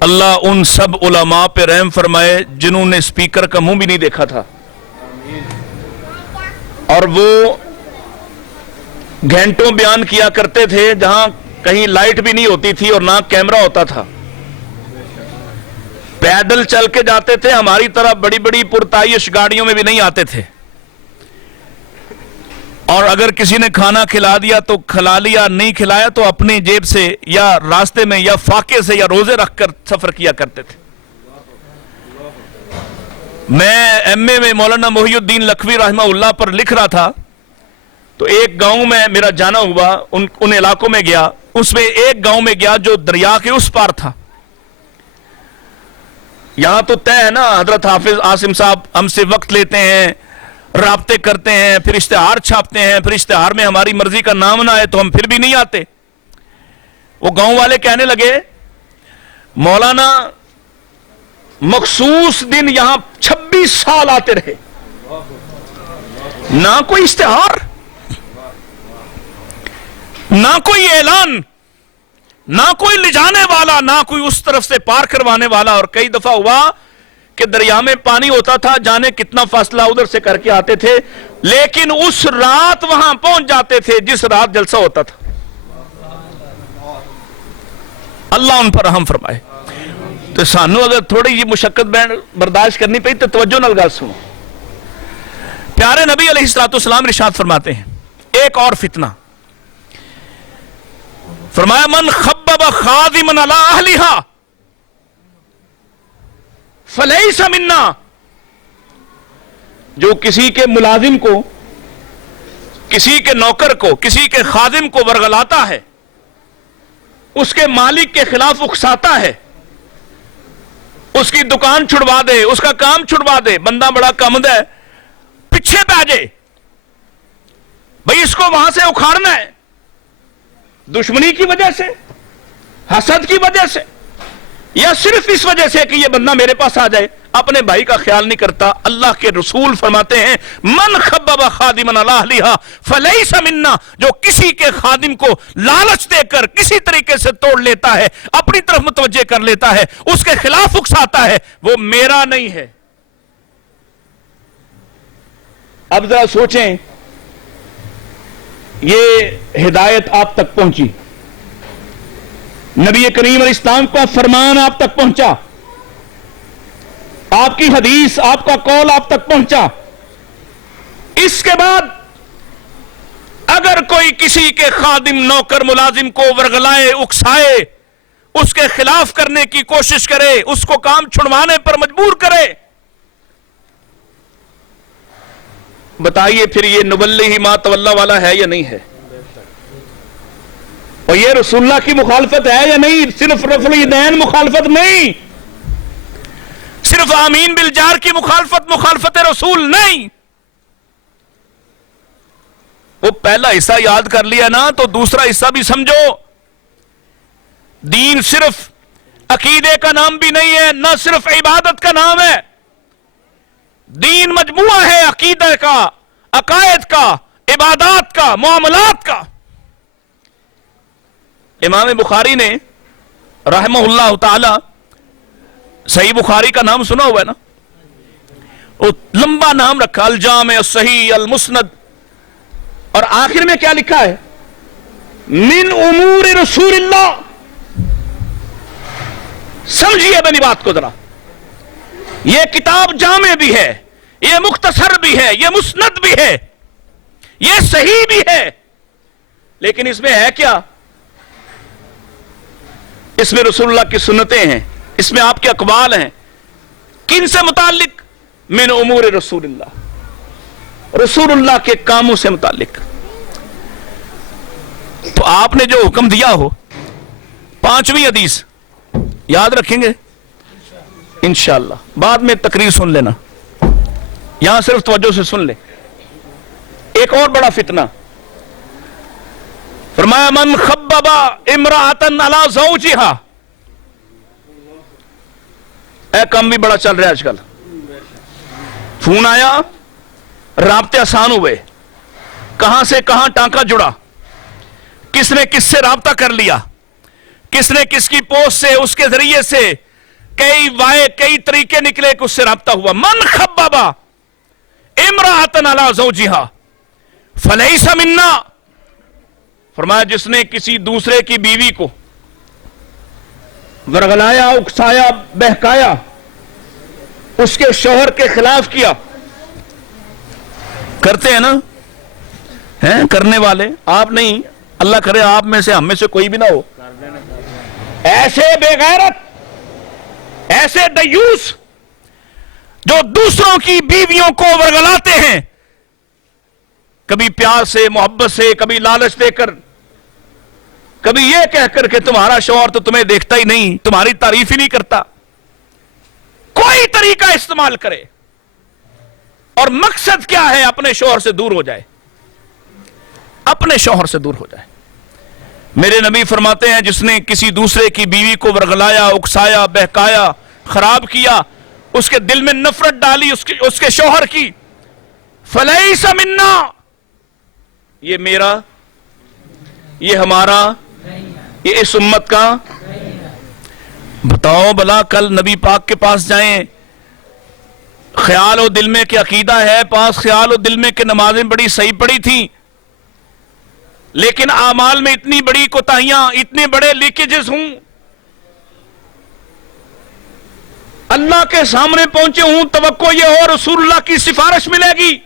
اللہ ان سب علماء پہ رحم فرمائے جنہوں نے سپیکر کا منہ بھی نہیں دیکھا تھا، اور وہ گھنٹوں بیان کیا کرتے تھے جہاں کہیں لائٹ بھی نہیں ہوتی تھی اور نہ کیمرہ ہوتا تھا، پیدل چل کے جاتے تھے، ہماری طرح بڑی بڑی پرتعیش گاڑیوں میں بھی نہیں آتے تھے، اور اگر کسی نے کھانا کھلا دیا تو کھلا لیا، نہیں کھلایا تو اپنی جیب سے یا راستے میں یا فاقے سے یا روزے رکھ کر سفر کیا کرتے تھے۔ میں ایم اے میں مولانا محی الدین لکھوی رحمہ اللہ پر لکھ رہا تھا، تو ایک گاؤں میں میرا جانا ہوا، ان علاقوں میں گیا، اس میں ایک گاؤں میں گیا جو دریا کے اس پار تھا، یہاں تو طے ہے نا، حضرت حافظ عاصم صاحب ہم سے وقت لیتے ہیں، رابطے کرتے ہیں، پھر اشتہار چھاپتے ہیں، پھر اشتہار میں ہماری مرضی کا نام نہ آئے تو ہم پھر بھی نہیں آتے۔ وہ گاؤں والے کہنے لگے مولانا مخصوص دن یہاں 26 سال آتے رہے، نہ کوئی اشتہار، نہ کوئی اعلان، نہ کوئی لے جانے والا، نہ کوئی اس طرف سے پار کروانے والا۔ اور کئی دفعہ ہوا کہ دریا میں پانی ہوتا تھا، جانے کتنا فاصلہ ادھر سے کر کے آتے تھے، لیکن اس رات وہاں پہنچ جاتے تھے جس رات جلسہ ہوتا تھا۔ اللہ ان پر رحم فرمائے۔ تو سانو اگر تھوڑی یہ مشقت برداشت کرنی پئی تو توجہ نال گل سنو۔ پیارے نبی علیہ الصلوۃ والسلام ارشاد فرماتے ہیں ایک اور فتنہ، فرمایا من خبب خادما علی اہلھا فلیس منا، جو کسی کے ملازم کو، کسی کے نوکر کو، کسی کے خادم کو ورغلاتا ہے، اس کے مالک کے خلاف اکساتا ہے، اس کی دکان چھڑوا دے، اس کا کام چھڑوا دے، بندہ بڑا کمد ہے، پیچھے پہ جائے، بھئی اس کو وہاں سے اکھاڑنا ہے، دشمنی کی وجہ سے، حسد کی وجہ سے، یا صرف اس وجہ سے کہ یہ بندہ میرے پاس آ جائے، اپنے بھائی کا خیال نہیں کرتا۔ اللہ کے رسول فرماتے ہیں من خبب خادما علی اہلھا فلیس منا، جو کسی کے خادم کو لالچ دے کر کسی طریقے سے توڑ لیتا ہے، اپنی طرف متوجہ کر لیتا ہے، اس کے خلاف اکساتا ہے، وہ میرا نہیں ہے۔ اب ذرا سوچیں، یہ ہدایت آپ تک پہنچی، نبی کریم علیہ السلام کا فرمان آپ تک پہنچا، آپ کی حدیث، آپ کا قول آپ تک پہنچا، اس کے بعد اگر کوئی کسی کے خادم، نوکر، ملازم کو ورغلائے، اکسائے، اس کے خلاف کرنے کی کوشش کرے، اس کو کام چھڑوانے پر مجبور کرے، بتائیے پھر یہ نولی ما تولا والا ہے یا نہیں ہے؟ اور یہ رسول اللہ کی مخالفت ہے یا نہیں؟ صرف رفع الیدین مخالفت نہیں، صرف آمین بالجار کی مخالفت رسول نہیں۔ وہ پہلا حصہ یاد کر لیا نا تو دوسرا حصہ بھی سمجھو۔ دین صرف عقیدے کا نام بھی نہیں ہے، نہ صرف عبادت کا نام ہے، دین مجموعہ ہے عقیدہ کا، عقائد کا، عبادات کا، معاملات کا۔ امام بخاری نے رحمہ اللہ تعالی، صحیح بخاری کا نام سنا ہوا ہے نا، وہ لمبا نام رکھا، الجامع الصحیح المسند، اور آخر میں کیا لکھا ہے؟ من امور رسول اللہ۔ سمجھیے میری بات کو ذرا، یہ کتاب جامع بھی ہے، یہ مختصر بھی ہے، یہ مسند بھی ہے، یہ صحیح بھی ہے، لیکن اس میں ہے کیا؟ اس میں رسول اللہ کی سنتیں ہیں، اس میں آپ کے اقوال ہیں، کن سے متعلق؟ من امور رسول اللہ، رسول اللہ کے کاموں سے متعلق۔ تو آپ نے جو حکم دیا ہو، 5ویں حدیث یاد رکھیں گے انشاءاللہ، بعد میں تقریر سن لینا، یہاں صرف توجہ سے سن لیں۔ ایک اور بڑا فتنہ، فرمایا من خبب امرأۃ علی زوجہا، اے کام بھی بڑا چل رہا ہے آج کل، فون آیا، رابطے آسان ہوئے، کہاں سے کہاں ٹانکا جڑا، کس نے کس سے رابطہ کر لیا، کس نے کس کی پوسٹ سے، اس کے ذریعے سے کئی طریقے نکلے کہ اس سے رابطہ ہوا۔ من خبب امرأۃ علی زوجہا فلیس منا، فرمایا جس نے کسی دوسرے کی بیوی کو ورغلایا، اکسایا، بہکایا، اس کے شوہر کے خلاف کیا، کرتے ہیں نا، ہیں کرنے والے، آپ نہیں، اللہ کرے آپ میں سے، ہم میں سے کوئی بھی نہ ہو، ایسے بے غیرت، ایسے دیوس جو دوسروں کی بیویوں کو ورغلاتے ہیں، کبھی پیار سے، محبت سے، کبھی لالچ دے کر، کبھی یہ کہہ کر کہ تمہارا شوہر تو تمہیں دیکھتا ہی نہیں، تمہاری تعریف ہی نہیں کرتا، کوئی طریقہ استعمال کرے اور مقصد کیا ہے؟ اپنے شوہر سے دور ہو جائے، اپنے شوہر سے دور ہو جائے۔ میرے نبی فرماتے ہیں جس نے کسی دوسرے کی بیوی کو ورغلایا، اکسایا، بہکایا، خراب کیا، اس کے دل میں نفرت ڈالی اس کے شوہر کی، فلیس منا، یہ میرا، یہ ہمارا، یہ اس امت کا۔ بتاؤ بلا کل نبی پاک کے پاس جائیں، خیال و دل میں کہ عقیدہ ہے پاس، خیال و دل میں کہ نمازیں بڑی صحیح پڑھی تھیں، لیکن اعمال میں اتنی بڑی کوتاہیاں، اتنے بڑے لیکیجز ہوں، اللہ کے سامنے پہنچے ہوں، توقع یہ ہو رسول اللہ کی سفارش ملے گی،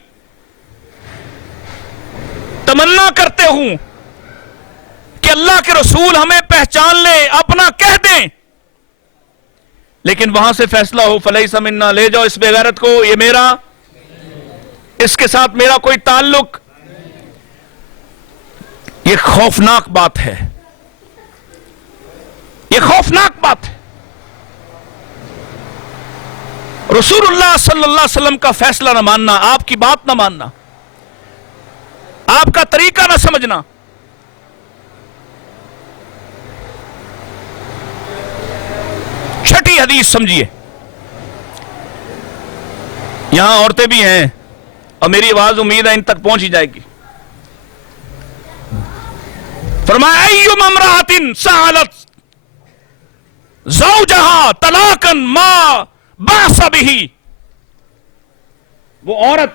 تمنا کرتے ہوں کہ اللہ کے رسول ہمیں پہچان لے، اپنا کہہ دیں، لیکن وہاں سے فیصلہ ہو فلیس منا، لے جاؤ اس بے غیرت کو، یہ میرا، اس کے ساتھ میرا کوئی تعلق۔ یہ خوفناک بات ہے، یہ خوفناک بات ہے۔ رسول اللہ صلی اللہ علیہ وسلم کا فیصلہ نہ ماننا، آپ کی بات نہ ماننا، آپ کا طریقہ نہ سمجھنا۔ چھٹی حدیث سمجھیے، یہاں عورتیں بھی ہیں اور میری آواز امید ہے ان تک پہنچ ہی جائے گی۔ فرمایا ایوم امرأۃ سألت زوجہا طلاقا ما بأس بہ، وہ عورت،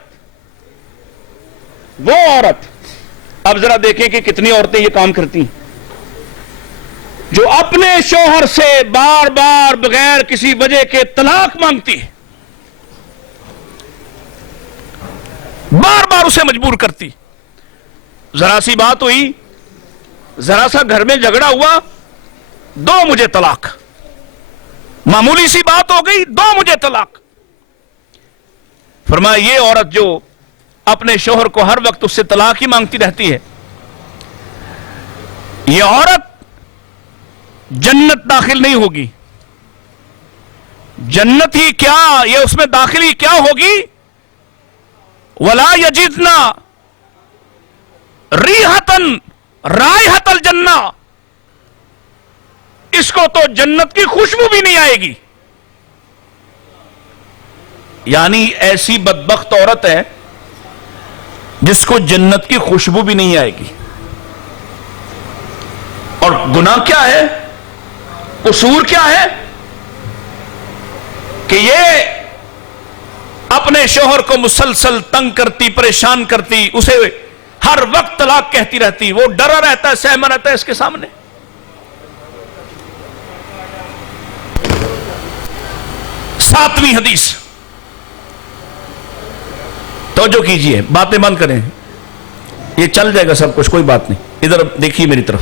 اب ذرا دیکھیں کہ کتنی عورتیں یہ کام کرتی ہیں جو اپنے شوہر سے بار بار بغیر کسی وجہ کے طلاق مانگتی ہے، بار بار اسے مجبور کرتی۔ ذرا سی بات ہوئی، ذرا سا گھر میں جھگڑا ہوا، دو مجھے طلاق، معمولی سی بات ہو گئی، دو مجھے طلاق۔ فرمایا یہ عورت جو اپنے شوہر کو ہر وقت اس سے طلاق ہی مانگتی رہتی ہے، یہ عورت جنت داخل نہیں ہوگی۔ جنت ہی کیا، یہ اس میں داخل ہی کیا ہوگی؟ ولا یجدنا ریحتن رائحت الجنہ، اس کو تو جنت کی خوشبو بھی نہیں آئے گی۔ یعنی ایسی بدبخت عورت ہے جس کو جنت کی خوشبو بھی نہیں آئے گی۔ اور گناہ کیا ہے، قصور کیا ہے کہ یہ اپنے شوہر کو مسلسل تنگ کرتی، پریشان کرتی، اسے ہر وقت طلاق کہتی رہتی، وہ ڈرا رہتا ہے، سہما رہتا ہے اس کے سامنے۔ ساتویں حدیث، توجہ کیجئے، باتیں بند کریں، یہ چل جائے گا سب کچھ، کوئی بات نہیں، ادھر دیکھیے میری طرف۔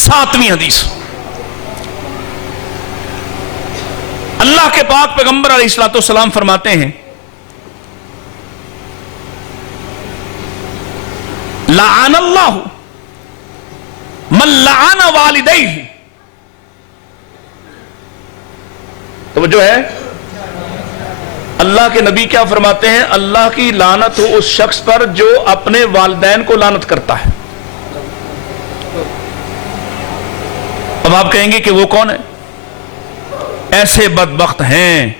ساتویں حدیث، اللہ کے پاک پیغمبر علیہ الصلوۃ والسلام فرماتے ہیں لعن اللہ من لعن والدیہ، تو جو ہے اللہ کے نبی کیا فرماتے ہیں؟ اللہ کی لعنت ہو اس شخص پر جو اپنے والدین کو لعنت کرتا ہے۔ اب آپ کہیں گے کہ وہ کون ہے؟ ایسے بدبخت ہیں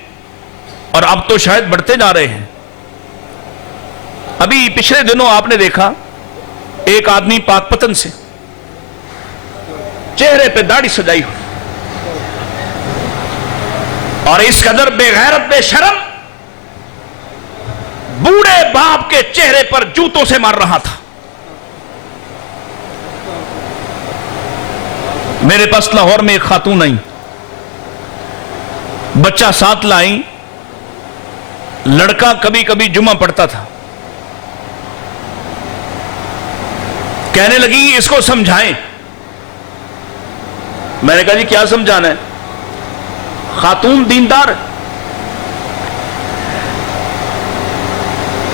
اور اب تو شاید بڑھتے جا رہے ہیں۔ ابھی پچھلے دنوں آپ نے دیکھا ایک آدمی پاک پتن سے چہرے پہ داڑھی سجائی ہوئی اور اس قدر بے غیرت بے شرم بوڑھے باپ کے چہرے پر جوتوں سے مار رہا تھا۔ میرے پاس لاہور میں ایک خاتون آئی، بچہ ساتھ لائی، لڑکا کبھی کبھی جمعہ پڑھتا تھا، کہنے لگی اس کو سمجھائیں۔ میں نے کہا جی کیا سمجھانا ہے؟ خاتون دیندار،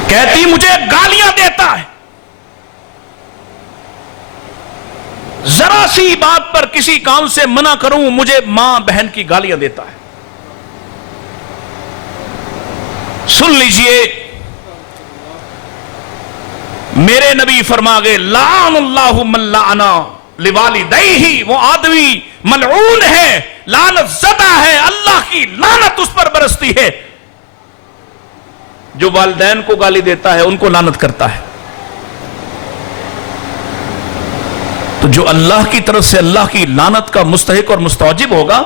کہتی مجھے گالیاں دیتا ہے، ذرا سی بات پر کسی کام سے منع کروں مجھے ماں بہن کی گالیاں دیتا ہے. سن لیجئے میرے نبی فرما گئے لعن اللہ من لعن لوالدیہ، وہ آدمی ملعون ہے، لعنت زدہ ہے، اللہ کی لعنت اس پر برستی ہے جو والدین کو گالی دیتا ہے، ان کو لعنت کرتا ہے. تو جو اللہ کی طرف سے اللہ کی لعنت کا مستحق اور مستوجب ہوگا،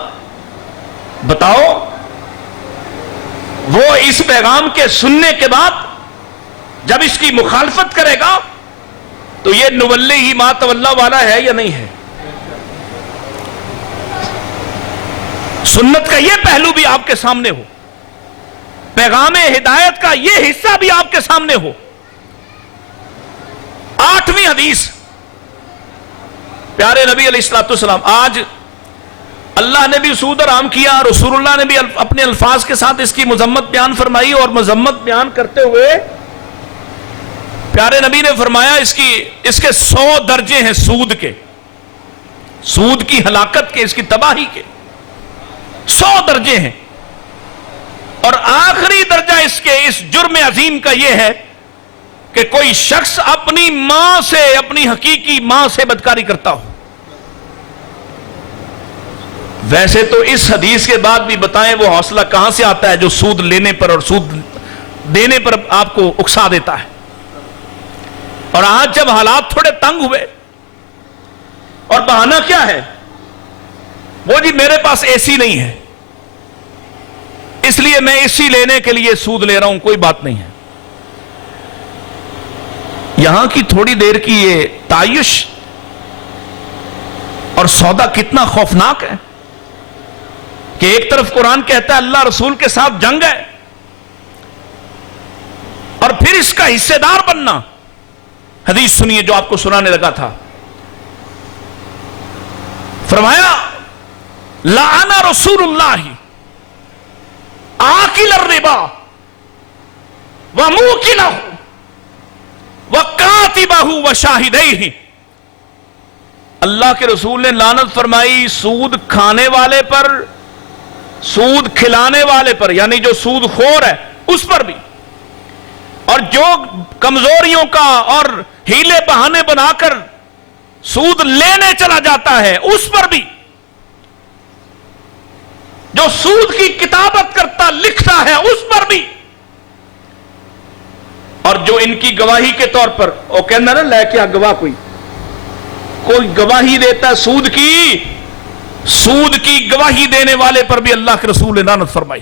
بتاؤ وہ اس پیغام کے سننے کے بعد جب اس کی مخالفت کرے گا تو یہ نولی ما تولا والا ہے یا نہیں ہے؟ سنت کا یہ پہلو بھی آپ کے سامنے ہو، پیغام ہدایت کا یہ حصہ بھی آپ کے سامنے ہو. 8ویں حدیث پیارے نبی علیہ الصلوۃ والسلام، آج اللہ نے بھی سود حرام کیا، رسول اللہ نے بھی اپنے الفاظ کے ساتھ اس کی مذمت بیان فرمائی، اور مذمت بیان کرتے ہوئے پیارے نبی نے فرمایا اس کے 100 درجے ہیں سود کے، سود کی ہلاکت کے، اس کی تباہی کے 100 درجے ہیں. اور آخری درجہ اس جرم عظیم کا یہ ہے کہ کوئی شخص اپنی ماں سے، اپنی حقیقی ماں سے بدکاری کرتا ہو. ویسے تو اس حدیث کے بعد بھی بتائیں وہ حوصلہ کہاں سے آتا ہے جو سود لینے پر اور سود دینے پر آپ کو اکسا دیتا ہے. اور آج جب حالات تھوڑے تنگ ہوئے، اور بہانہ کیا ہے؟ وہ جی میرے پاس اے سی نہیں ہے اس لیے میں اے سی لینے کے لیے سود لے رہا ہوں. کوئی بات نہیں ہے. یہاں کی تھوڑی دیر کی یہ تعیش اور سودا کتنا خوفناک ہے کہ ایک طرف قرآن کہتا ہے اللہ رسول کے ساتھ جنگ ہے، اور پھر اس کا حصے دار بننا. حدیث سنیے جو آپ کو سنانے لگا تھا. فرمایا لعن رسول اللہ آکل الربا وموکلہ وکاتبہ وشاہدیہ. اللہ کے رسول نے لعنت فرمائی سود کھانے والے پر، سود کھلانے والے پر، یعنی جو سود خور ہے اس پر بھی، اور جو کمزوریوں کا اور ہیلے بہانے بنا کر سود لینے چلا جاتا ہے اس پر بھی، جو سود کی کتابت کرتا لکھتا ہے اس پر بھی، اور جو ان کی گواہی کے طور پر وہ کہنا نا لے کے گواہ کوئی گواہی دیتا ہے سود کی گواہی دینے والے پر بھی اللہ کے رسول نے لعنت فرمائی.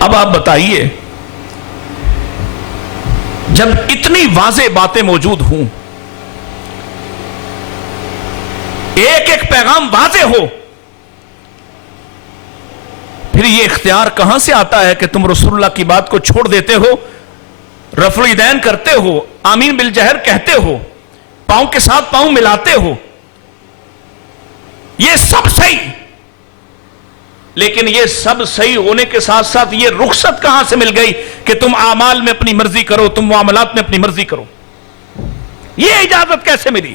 اب آپ بتائیے جب اتنی واضح باتیں موجود ہوں، ایک ایک پیغام واضح ہو، پھر یہ اختیار کہاں سے آتا ہے کہ تم رسول اللہ کی بات کو چھوڑ دیتے ہو، رفع الیدین کرتے ہو، آمین بالجہر کہتے ہو، پاؤں کے ساتھ پاؤں ملاتے ہو؟ یہ سب صحیح، لیکن یہ سب صحیح ہونے کے ساتھ ساتھ یہ رخصت کہاں سے مل گئی کہ تم اعمال میں اپنی مرضی کرو، تم معاملات میں اپنی مرضی کرو؟ یہ اجازت کیسے ملی؟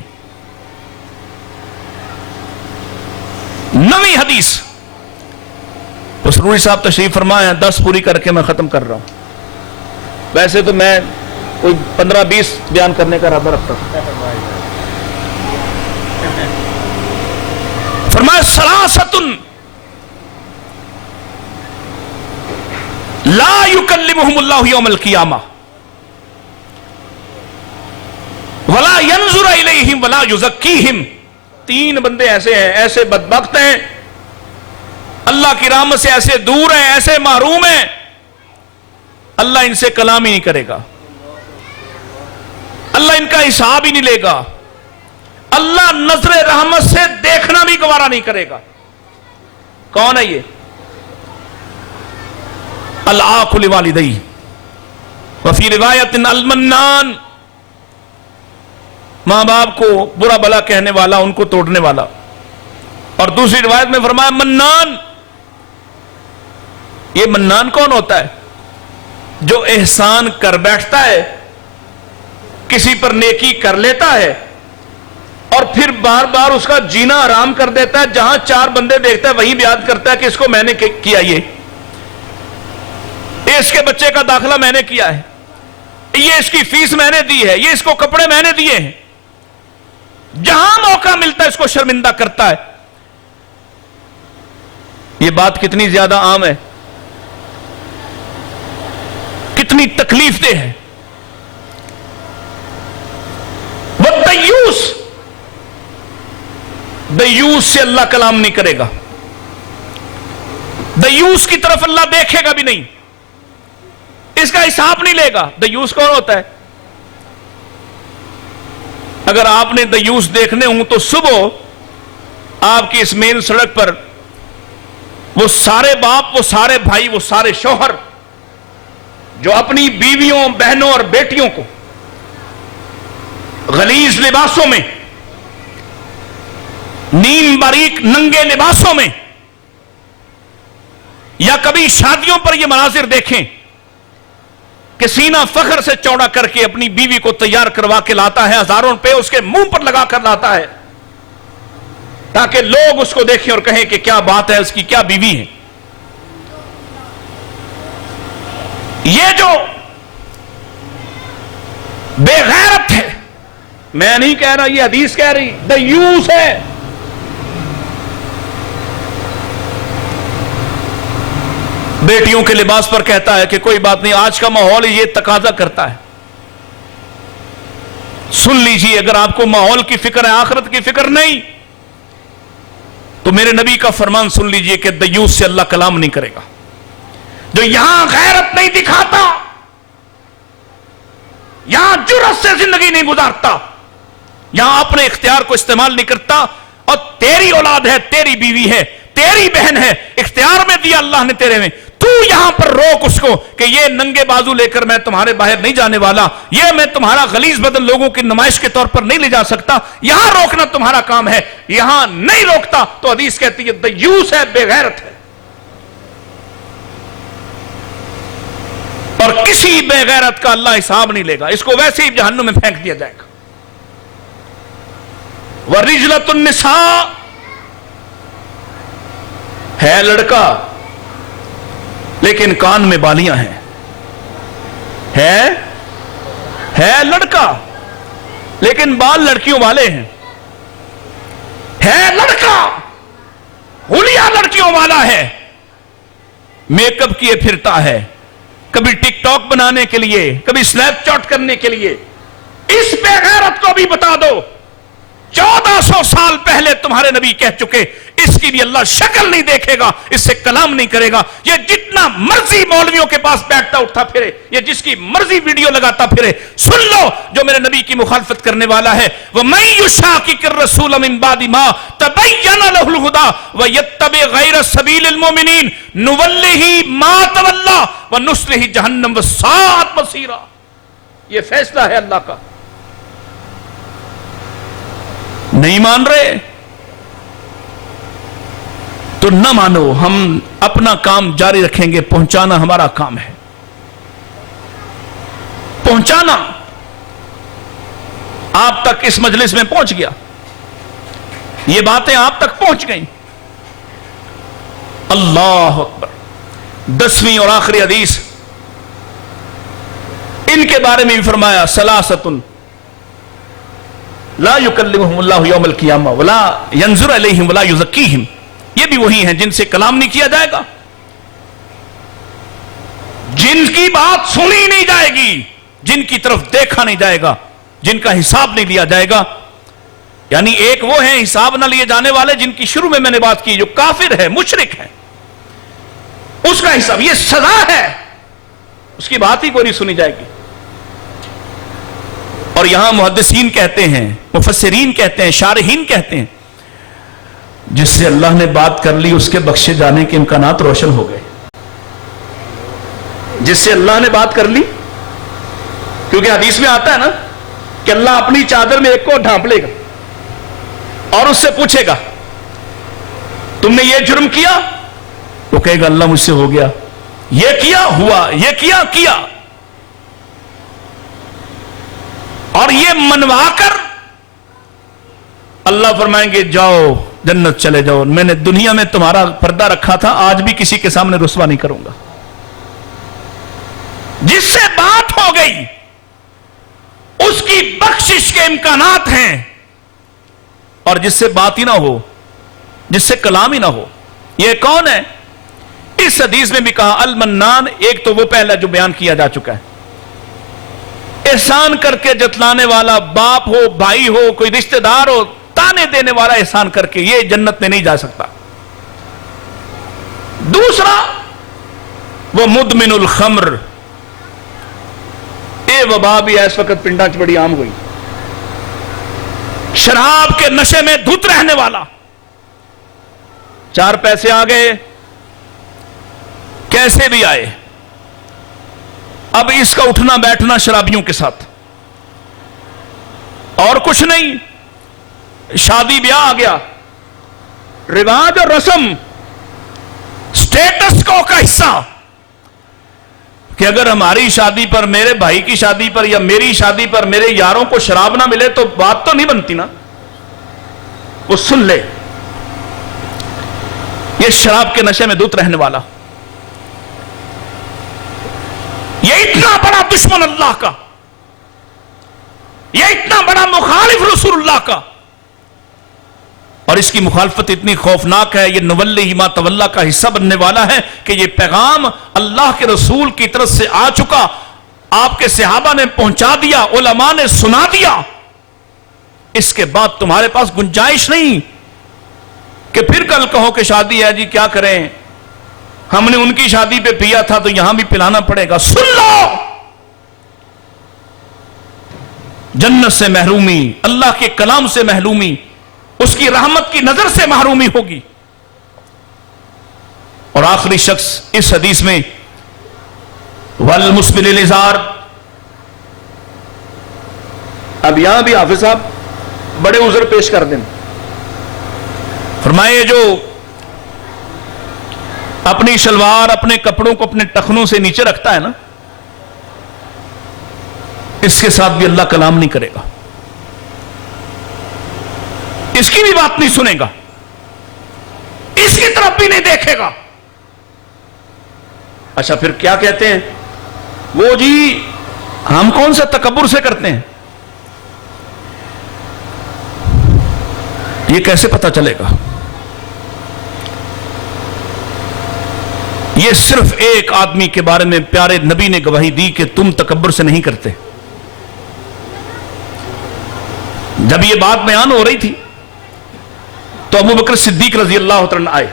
9ویں حدیث سروری صاحب تشریف فرمائے ہیں، 10 پوری کر کے میں ختم کر رہا ہوں. ویسے تو میں کوئی 15-20 بیان کرنے کا ارادہ رکھتا ہوں. فرمایا ثلاثۃ لا یکلمہم اللہ یوم القیامہ ولا ینظر الیہم ولا یزکیہم. 3 بندے ایسے ہیں، ایسے بدبخت ہیں، اللہ کی رحمت سے ایسے دور ہیں، ایسے محروم ہیں، اللہ ان سے کلام ہی نہیں کرے گا، اللہ ان کا حساب ہی نہیں لے گا، اللہ نظر رحمت سے دیکھنا بھی گوارا نہیں کرے گا. کون ہے یہ؟ العاق لوالدیہ، وفی روایت المنان، ماں باپ کو برا بلا کہنے والا، ان کو توڑنے والا. اور دوسری روایت میں فرمایا منان. یہ منان کون ہوتا ہے؟ جو احسان کر بیٹھتا ہے کسی پر نیکی کر لیتا ہے اور پھر بار بار اس کا جینا آرام کر دیتا ہے، جہاں 4 بندے دیکھتا ہے وہیں بیان کرتا ہے کہ اس کو میں نے کیا، یہ اس کے بچے کا داخلہ میں نے کیا ہے، یہ اس کی فیس میں نے دی ہے، یہ اس کو کپڑے میں نے دیے ہیں، جہاں موقع ملتا ہے اس کو شرمندہ کرتا ہے۔ یہ بات کتنی زیادہ عام ہے، کتنی تکلیف دہ ہے۔ دیوس سے اللہ کلام نہیں کرے گا، دیوس کی طرف اللہ دیکھے گا بھی نہیں، اس کا حساب نہیں لے گا۔ دیوس کون ہوتا ہے؟ اگر آپ نے دیوس دیکھنے ہوں تو صبح آپ کی اس مین سڑک پر وہ سارے باپ، وہ سارے بھائی، وہ سارے شوہر جو اپنی بیویوں، بہنوں اور بیٹیوں کو غلیظ لباسوں میں، نیم باریک ننگے لباسوں میں، یا کبھی شادیوں پر یہ مناظر دیکھیں کہ سینہ فخر سے چوڑا کر کے اپنی بیوی کو تیار کروا کے لاتا ہے، ہزاروں روپے اس کے منہ پر لگا کر لاتا ہے تاکہ لوگ اس کو دیکھیں اور کہیں کہ کیا بات ہے، اس کی کیا بیوی ہے۔ یہ جو بے غیرت ہے، میں نہیں کہہ رہا، یہ حدیث کہہ رہی، دیوس ہے۔ بیٹیوں کے لباس پر کہتا ہے کہ کوئی بات نہیں، آج کا ماحول یہ تقاضا کرتا ہے۔ سن لیجئے، اگر آپ کو ماحول کی فکر ہے، آخرت کی فکر نہیں، تو میرے نبی کا فرمان سن لیجئے کہ دیوس سے اللہ کلام نہیں کرے گا۔ جو یہاں غیرت نہیں دکھاتا، یہاں جرأت سے زندگی نہیں گزارتا، یہاں اپنے اختیار کو استعمال نہیں کرتا، اور تیری اولاد ہے، تیری بیوی ہے، تیری بہن ہے، اختیار میں دیا اللہ نے تیرے میں، تو یہاں پر روک اس کو کہ یہ ننگے بازو لے کر میں تمہارے باہر نہیں جانے والا، یہ میں تمہارا غلیظ بدن لوگوں کی نمائش کے طور پر نہیں لے جا سکتا، یہاں روکنا تمہارا کام ہے۔ یہاں نہیں روکتا تو حدیث کہتی ہے دیوس ہے، بے غیرت ہے، اور کسی بے غیرت کا اللہ حساب نہیں لے گا، اس کو ویسے ہی جہنم میں پھینک دیا جائے گا۔ وَرِجْلَةُ النِّسَاءِ، ہے لڑکا لیکن کان میں بالیاں ہیں، ہے لڑکا لیکن بال لڑکیوں والے ہیں، ہے لڑکا ہولیا لڑکیوں والا ہے، میک اپ کیے پھرتا ہے، کبھی ٹک ٹاک بنانے کے لیے، کبھی سنیپ چیٹ کرنے کے لیے۔ اس بے غیرت کو بھی بتا دو 1400 سال پہلے تمہارے نبی کہہ چکے، اس کی بھی اللہ شکل نہیں دیکھے گا، اس سے کلام نہیں کرے گا۔ یہ جتنا مرضی مولویوں کے پاس بیٹھتا اٹھتا پھرے، یہ جس کی مرضی ویڈیو لگاتا پھرے، سن لو جو میرے نبی کی مخالفت کرنے والا ہے، وَمَن يُشَاقِقِ الرَّسُولَ مِن بَعْدِ مَا تَبَيَّنَ لَهُ الْهُدَىٰ وَيَتَّبِعْ غَيْرَ سَبِيلِ الْمُؤْمِنِينَ نُوَلِّهِ مَا تَوَلَّىٰ وَنُصْلِهِ جَهَنَّمَ وَسَاءَتْ مَصِيرًا۔ یہ فیصلہ ہے اللہ کا۔ نہیں مان رہے تو نہ مانو، ہم اپنا کام جاری رکھیں گے، پہنچانا ہمارا کام ہے، پہنچانا۔ آپ تک اس مجلس میں پہنچ گیا، یہ باتیں آپ تک پہنچ گئیں۔ اللہ اکبر۔ 10ویں اور آخری حدیث، ان کے بارے میں بھی فرمایا ثلاثۃ لا یکلمہم اللہ یوم القیامہ ولا ینظر الیہم ولا یزکیہم، یہ بھی وہی ہیں جن سے کلام نہیں کیا جائے گا، جن کی بات سنی نہیں جائے گی، جن کی طرف دیکھا نہیں جائے گا، جن کا حساب نہیں لیا جائے گا۔ یعنی ایک وہ ہیں حساب نہ لیے جانے والے، جن کی شروع میں نے بات کی، جو کافر ہے، مشرک ہے، اس کا حساب، یہ سزا ہے، اس کی بات ہی کوئی نہیں سنی جائے گی۔ اور یہاں محدثین کہتے ہیں، مفسرین کہتے ہیں، شارحین کہتے ہیں، جس سے اللہ نے بات کر لی اس کے بخشے جانے کے امکانات روشن ہو گئے۔ جس سے اللہ نے بات کر لی، کیونکہ حدیث میں آتا ہے نا کہ اللہ اپنی چادر میں ایک کو ڈھانپ لے گا اور اس سے پوچھے گا تم نے یہ جرم کیا، وہ کہے گا اللہ مجھ سے ہو گیا، یہ کیا ہوا، یہ کیا۔ اور یہ منوا کر اللہ فرمائیں گے جاؤ جنت چلے جاؤ، میں نے دنیا میں تمہارا پردہ رکھا تھا، آج بھی کسی کے سامنے رسوا نہیں کروں گا۔ جس سے بات ہو گئی اس کی بخشش کے امکانات ہیں، اور جس سے بات ہی نہ ہو، جس سے کلام ہی نہ ہو، یہ کون ہے؟ اس حدیث میں بھی کہا المنان، ایک تو وہ پہلا جو بیان کیا جا چکا ہے، احسان کر کے جتلانے والا، باپ ہو، بھائی ہو، کوئی رشتہ دار ہو، تانے دینے والا احسان کر کے، یہ جنت میں نہیں جا سکتا۔ دوسرا وہ مدمن الخمر، اے وبا بھی اس وقت پنڈا چ بڑی عام ہوئی، شراب کے نشے میں دھت رہنے والا، چار پیسے آ گئے کیسے بھی آئے، اب اس کا اٹھنا بیٹھنا شرابیوں کے ساتھ، اور کچھ نہیں، شادی بیاہ آ گیا، رواج اور رسم، سٹیٹس کو کا حصہ، کہ اگر ہماری شادی پر، میرے بھائی کی شادی پر یا میری شادی پر میرے یاروں کو شراب نہ ملے تو بات تو نہیں بنتی نا، وہ سن لے، یہ شراب کے نشے میں دھت رہنے والا، یہ اتنا بڑا دشمن اللہ کا، یہ اتنا بڑا مخالف رسول اللہ کا، اور اس کی مخالفت اتنی خوفناک ہے، یہ نولی ما تولا کا حصہ بننے والا ہے کہ یہ پیغام اللہ کے رسول کی طرف سے آ چکا، آپ کے صحابہ نے پہنچا دیا، علماء نے سنا دیا، اس کے بعد تمہارے پاس گنجائش نہیں کہ پھر کل کہو کہ شادی ہے جی کیا کریں، ہم نے ان کی شادی پہ پیا تھا تو یہاں بھی پلانا پڑے گا۔ سن لو، جنت سے محرومی، اللہ کے کلام سے محرومی، اس کی رحمت کی نظر سے محرومی ہوگی۔ اور آخری شخص اس حدیث میں والمسبل الازار، اب یہاں بھی حافظ صاحب بڑے عذر پیش کر دیں، فرمائے جو اپنی شلوار، اپنے کپڑوں کو اپنے ٹخنوں سے نیچے رکھتا ہے نا، اس کے ساتھ بھی اللہ کلام نہیں کرے گا، اس کی بھی بات نہیں سنے گا، اس کی طرف بھی نہیں دیکھے گا۔ اچھا پھر کیا کہتے ہیں وہ جی ہم کون سا تکبر سے کرتے ہیں، یہ کیسے پتا چلے گا؟ یہ صرف ایک آدمی کے بارے میں پیارے نبی نے گواہی دی کہ تم تکبر سے نہیں کرتے۔ جب یہ بات بیان ہو رہی تھی تو ابو بکر صدیق رضی اللہ عنہ آئے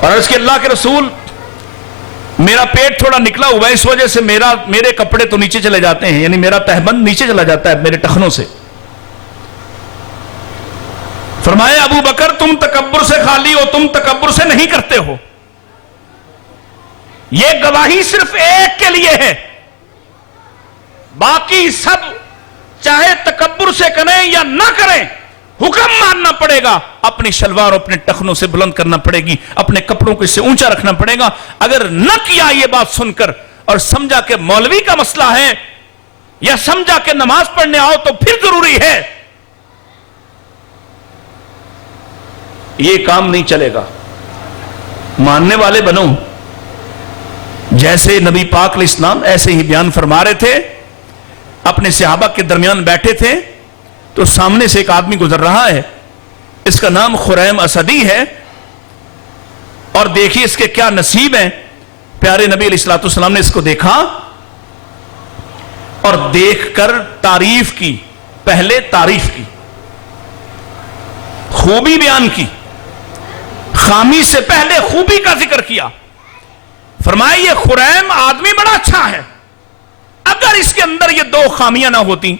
اور عرض کہ اللہ کے رسول، میرا پیٹ تھوڑا نکلا ہوا ہے، اس وجہ سے میرے کپڑے تو نیچے چلے جاتے ہیں، یعنی میرا تہبند نیچے چلا جاتا ہے میرے ٹخنوں سے۔ فرمایا ابو بکر تم تکبر سے خالی ہو، تم تکبر سے نہیں کرتے ہو، یہ گواہی صرف ایک کے لیے ہے، باقی سب چاہے تکبر سے کریں یا نہ کریں حکم ماننا پڑے گا، اپنی شلوار اپنے ٹخنوں سے بلند کرنا پڑے گی، اپنے کپڑوں کو اس سے اونچا رکھنا پڑے گا۔ اگر نہ کیا یہ بات سن کر اور سمجھا کہ مولوی کا مسئلہ ہے یا سمجھا کہ نماز پڑھنے آؤ تو پھر ضروری ہے، یہ کام نہیں چلے گا۔ ماننے والے بنو، جیسے نبی پاک علیہ السلام ایسے ہی بیان فرما رہے تھے، اپنے صحابہ کے درمیان بیٹھے تھے تو سامنے سے ایک آدمی گزر رہا ہے، اس کا نام خریم اسدی ہے، اور دیکھیے اس کے کیا نصیب ہیں۔ پیارے نبی علیہ السلام نے اس کو دیکھا اور دیکھ کر تعریف کی، پہلے تعریف کی، خوبی بیان کی، خامی سے پہلے خوبی کا ذکر کیا۔ فرمایا یہ خریم آدمی بڑا اچھا ہے، اگر اس کے اندر یہ دو خامیاں نہ ہوتی۔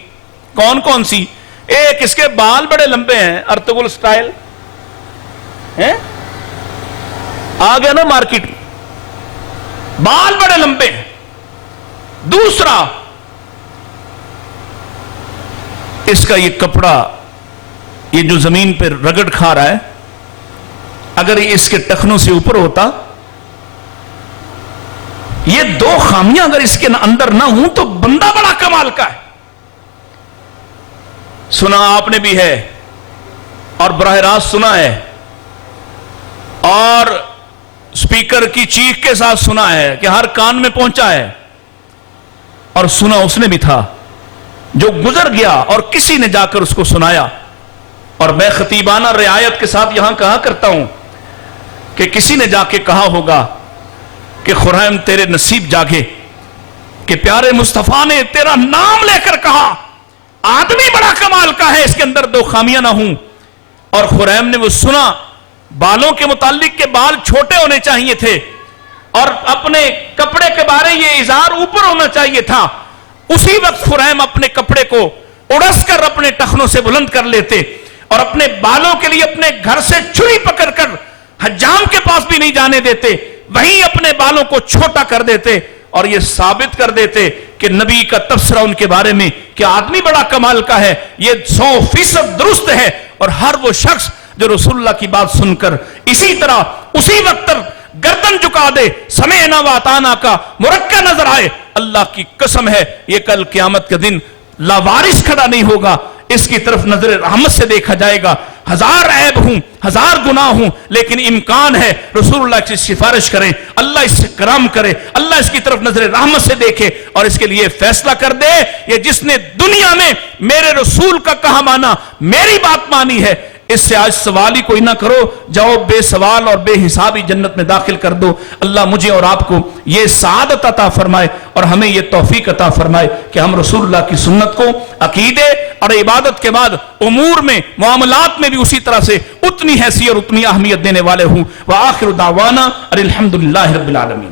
کون کون سی؟ ایک اس کے بال بڑے لمبے ہیں، ارطغرل سٹائل ہیں، آ گیا نا مارکیٹ میں، بال بڑے لمبے ہیں۔ دوسرا اس کا یہ کپڑا، یہ جو زمین پہ رگڑ کھا رہا ہے، اگر یہ اس کے ٹخنوں سے اوپر ہوتا، یہ دو خامیاں اگر اس کے اندر نہ ہوں تو بندہ بڑا کمال کا ہے. سنا آپ نے بھی ہے اور براہ راست سنا ہے اور سپیکر کی چیخ کے ساتھ سنا ہے کہ ہر کان میں پہنچا ہے. اور سنا اس نے بھی تھا جو گزر گیا اور کسی نے جا کر اس کو سنایا. اور میں خطیبانہ رعایت کے ساتھ یہاں کہا کرتا ہوں کہ کسی نے جا کے کہا ہوگا کہ خریم تیرے نصیب جاگے کہ پیارے مصطفیٰ نے تیرا نام لے کر کہا. آدمی بڑا کمال کا ہے, اس کے اندر دو خامیاں نہ ہوں. اور خریم نے وہ سنا. بالوں کے متعلق کے بال چھوٹے ہونے چاہیے تھے اور اپنے کپڑے کے بارے یہ اظہار اوپر ہونا چاہیے تھا. اسی وقت خریم اپنے کپڑے کو اڑس کر اپنے ٹخنوں سے بلند کر لیتے اور اپنے بالوں کے لیے اپنے گھر سے چھری پکڑ کر حجام کے پاس بھی نہیں جانے دیتے, وہیں اپنے بالوں کو چھوٹا کر دیتے اور یہ ثابت کر دیتے کہ نبی کا تبصرہ ان کے بارے میں کہ آدمی بڑا کمال کا ہے یہ 100% درست ہے. اور ہر وہ شخص جو رسول اللہ کی بات سن کر اسی طرح اسی وقت گردن جھکا دے, سمعنا واطعنا کا مرکع نظر آئے, اللہ کی قسم ہے یہ کل قیامت کے دن لاوارث کھڑا نہیں ہوگا, اس کی طرف نظر رحمت سے دیکھا جائے گا. ہزار عیب ہوں, ہزار گناہ ہوں, لیکن امکان ہے رسول اللہ کی سفارش کریں, اللہ اس سے کرم کرے, اللہ اس کی طرف نظر رحمت سے دیکھے اور اس کے لیے فیصلہ کر دے. یہ جس نے دنیا میں میرے رسول کا کہا مانا, میری بات مانی ہے, اس سے آج سوال ہی کوئی نہ کرو, جاؤ بے سوال اور بے حسابی جنت میں داخل کر دو. اللہ مجھے اور آپ کو یہ سعادت عطا فرمائے اور ہمیں یہ توفیق عطا فرمائے کہ ہم رسول اللہ کی سنت کو عقیدے اور عبادت کے بعد امور میں معاملات میں بھی اسی طرح سے اتنی حیثیت اور اتنی اہمیت دینے والے ہوں. وآخر دعوانا الحمدللہ رب العالمین.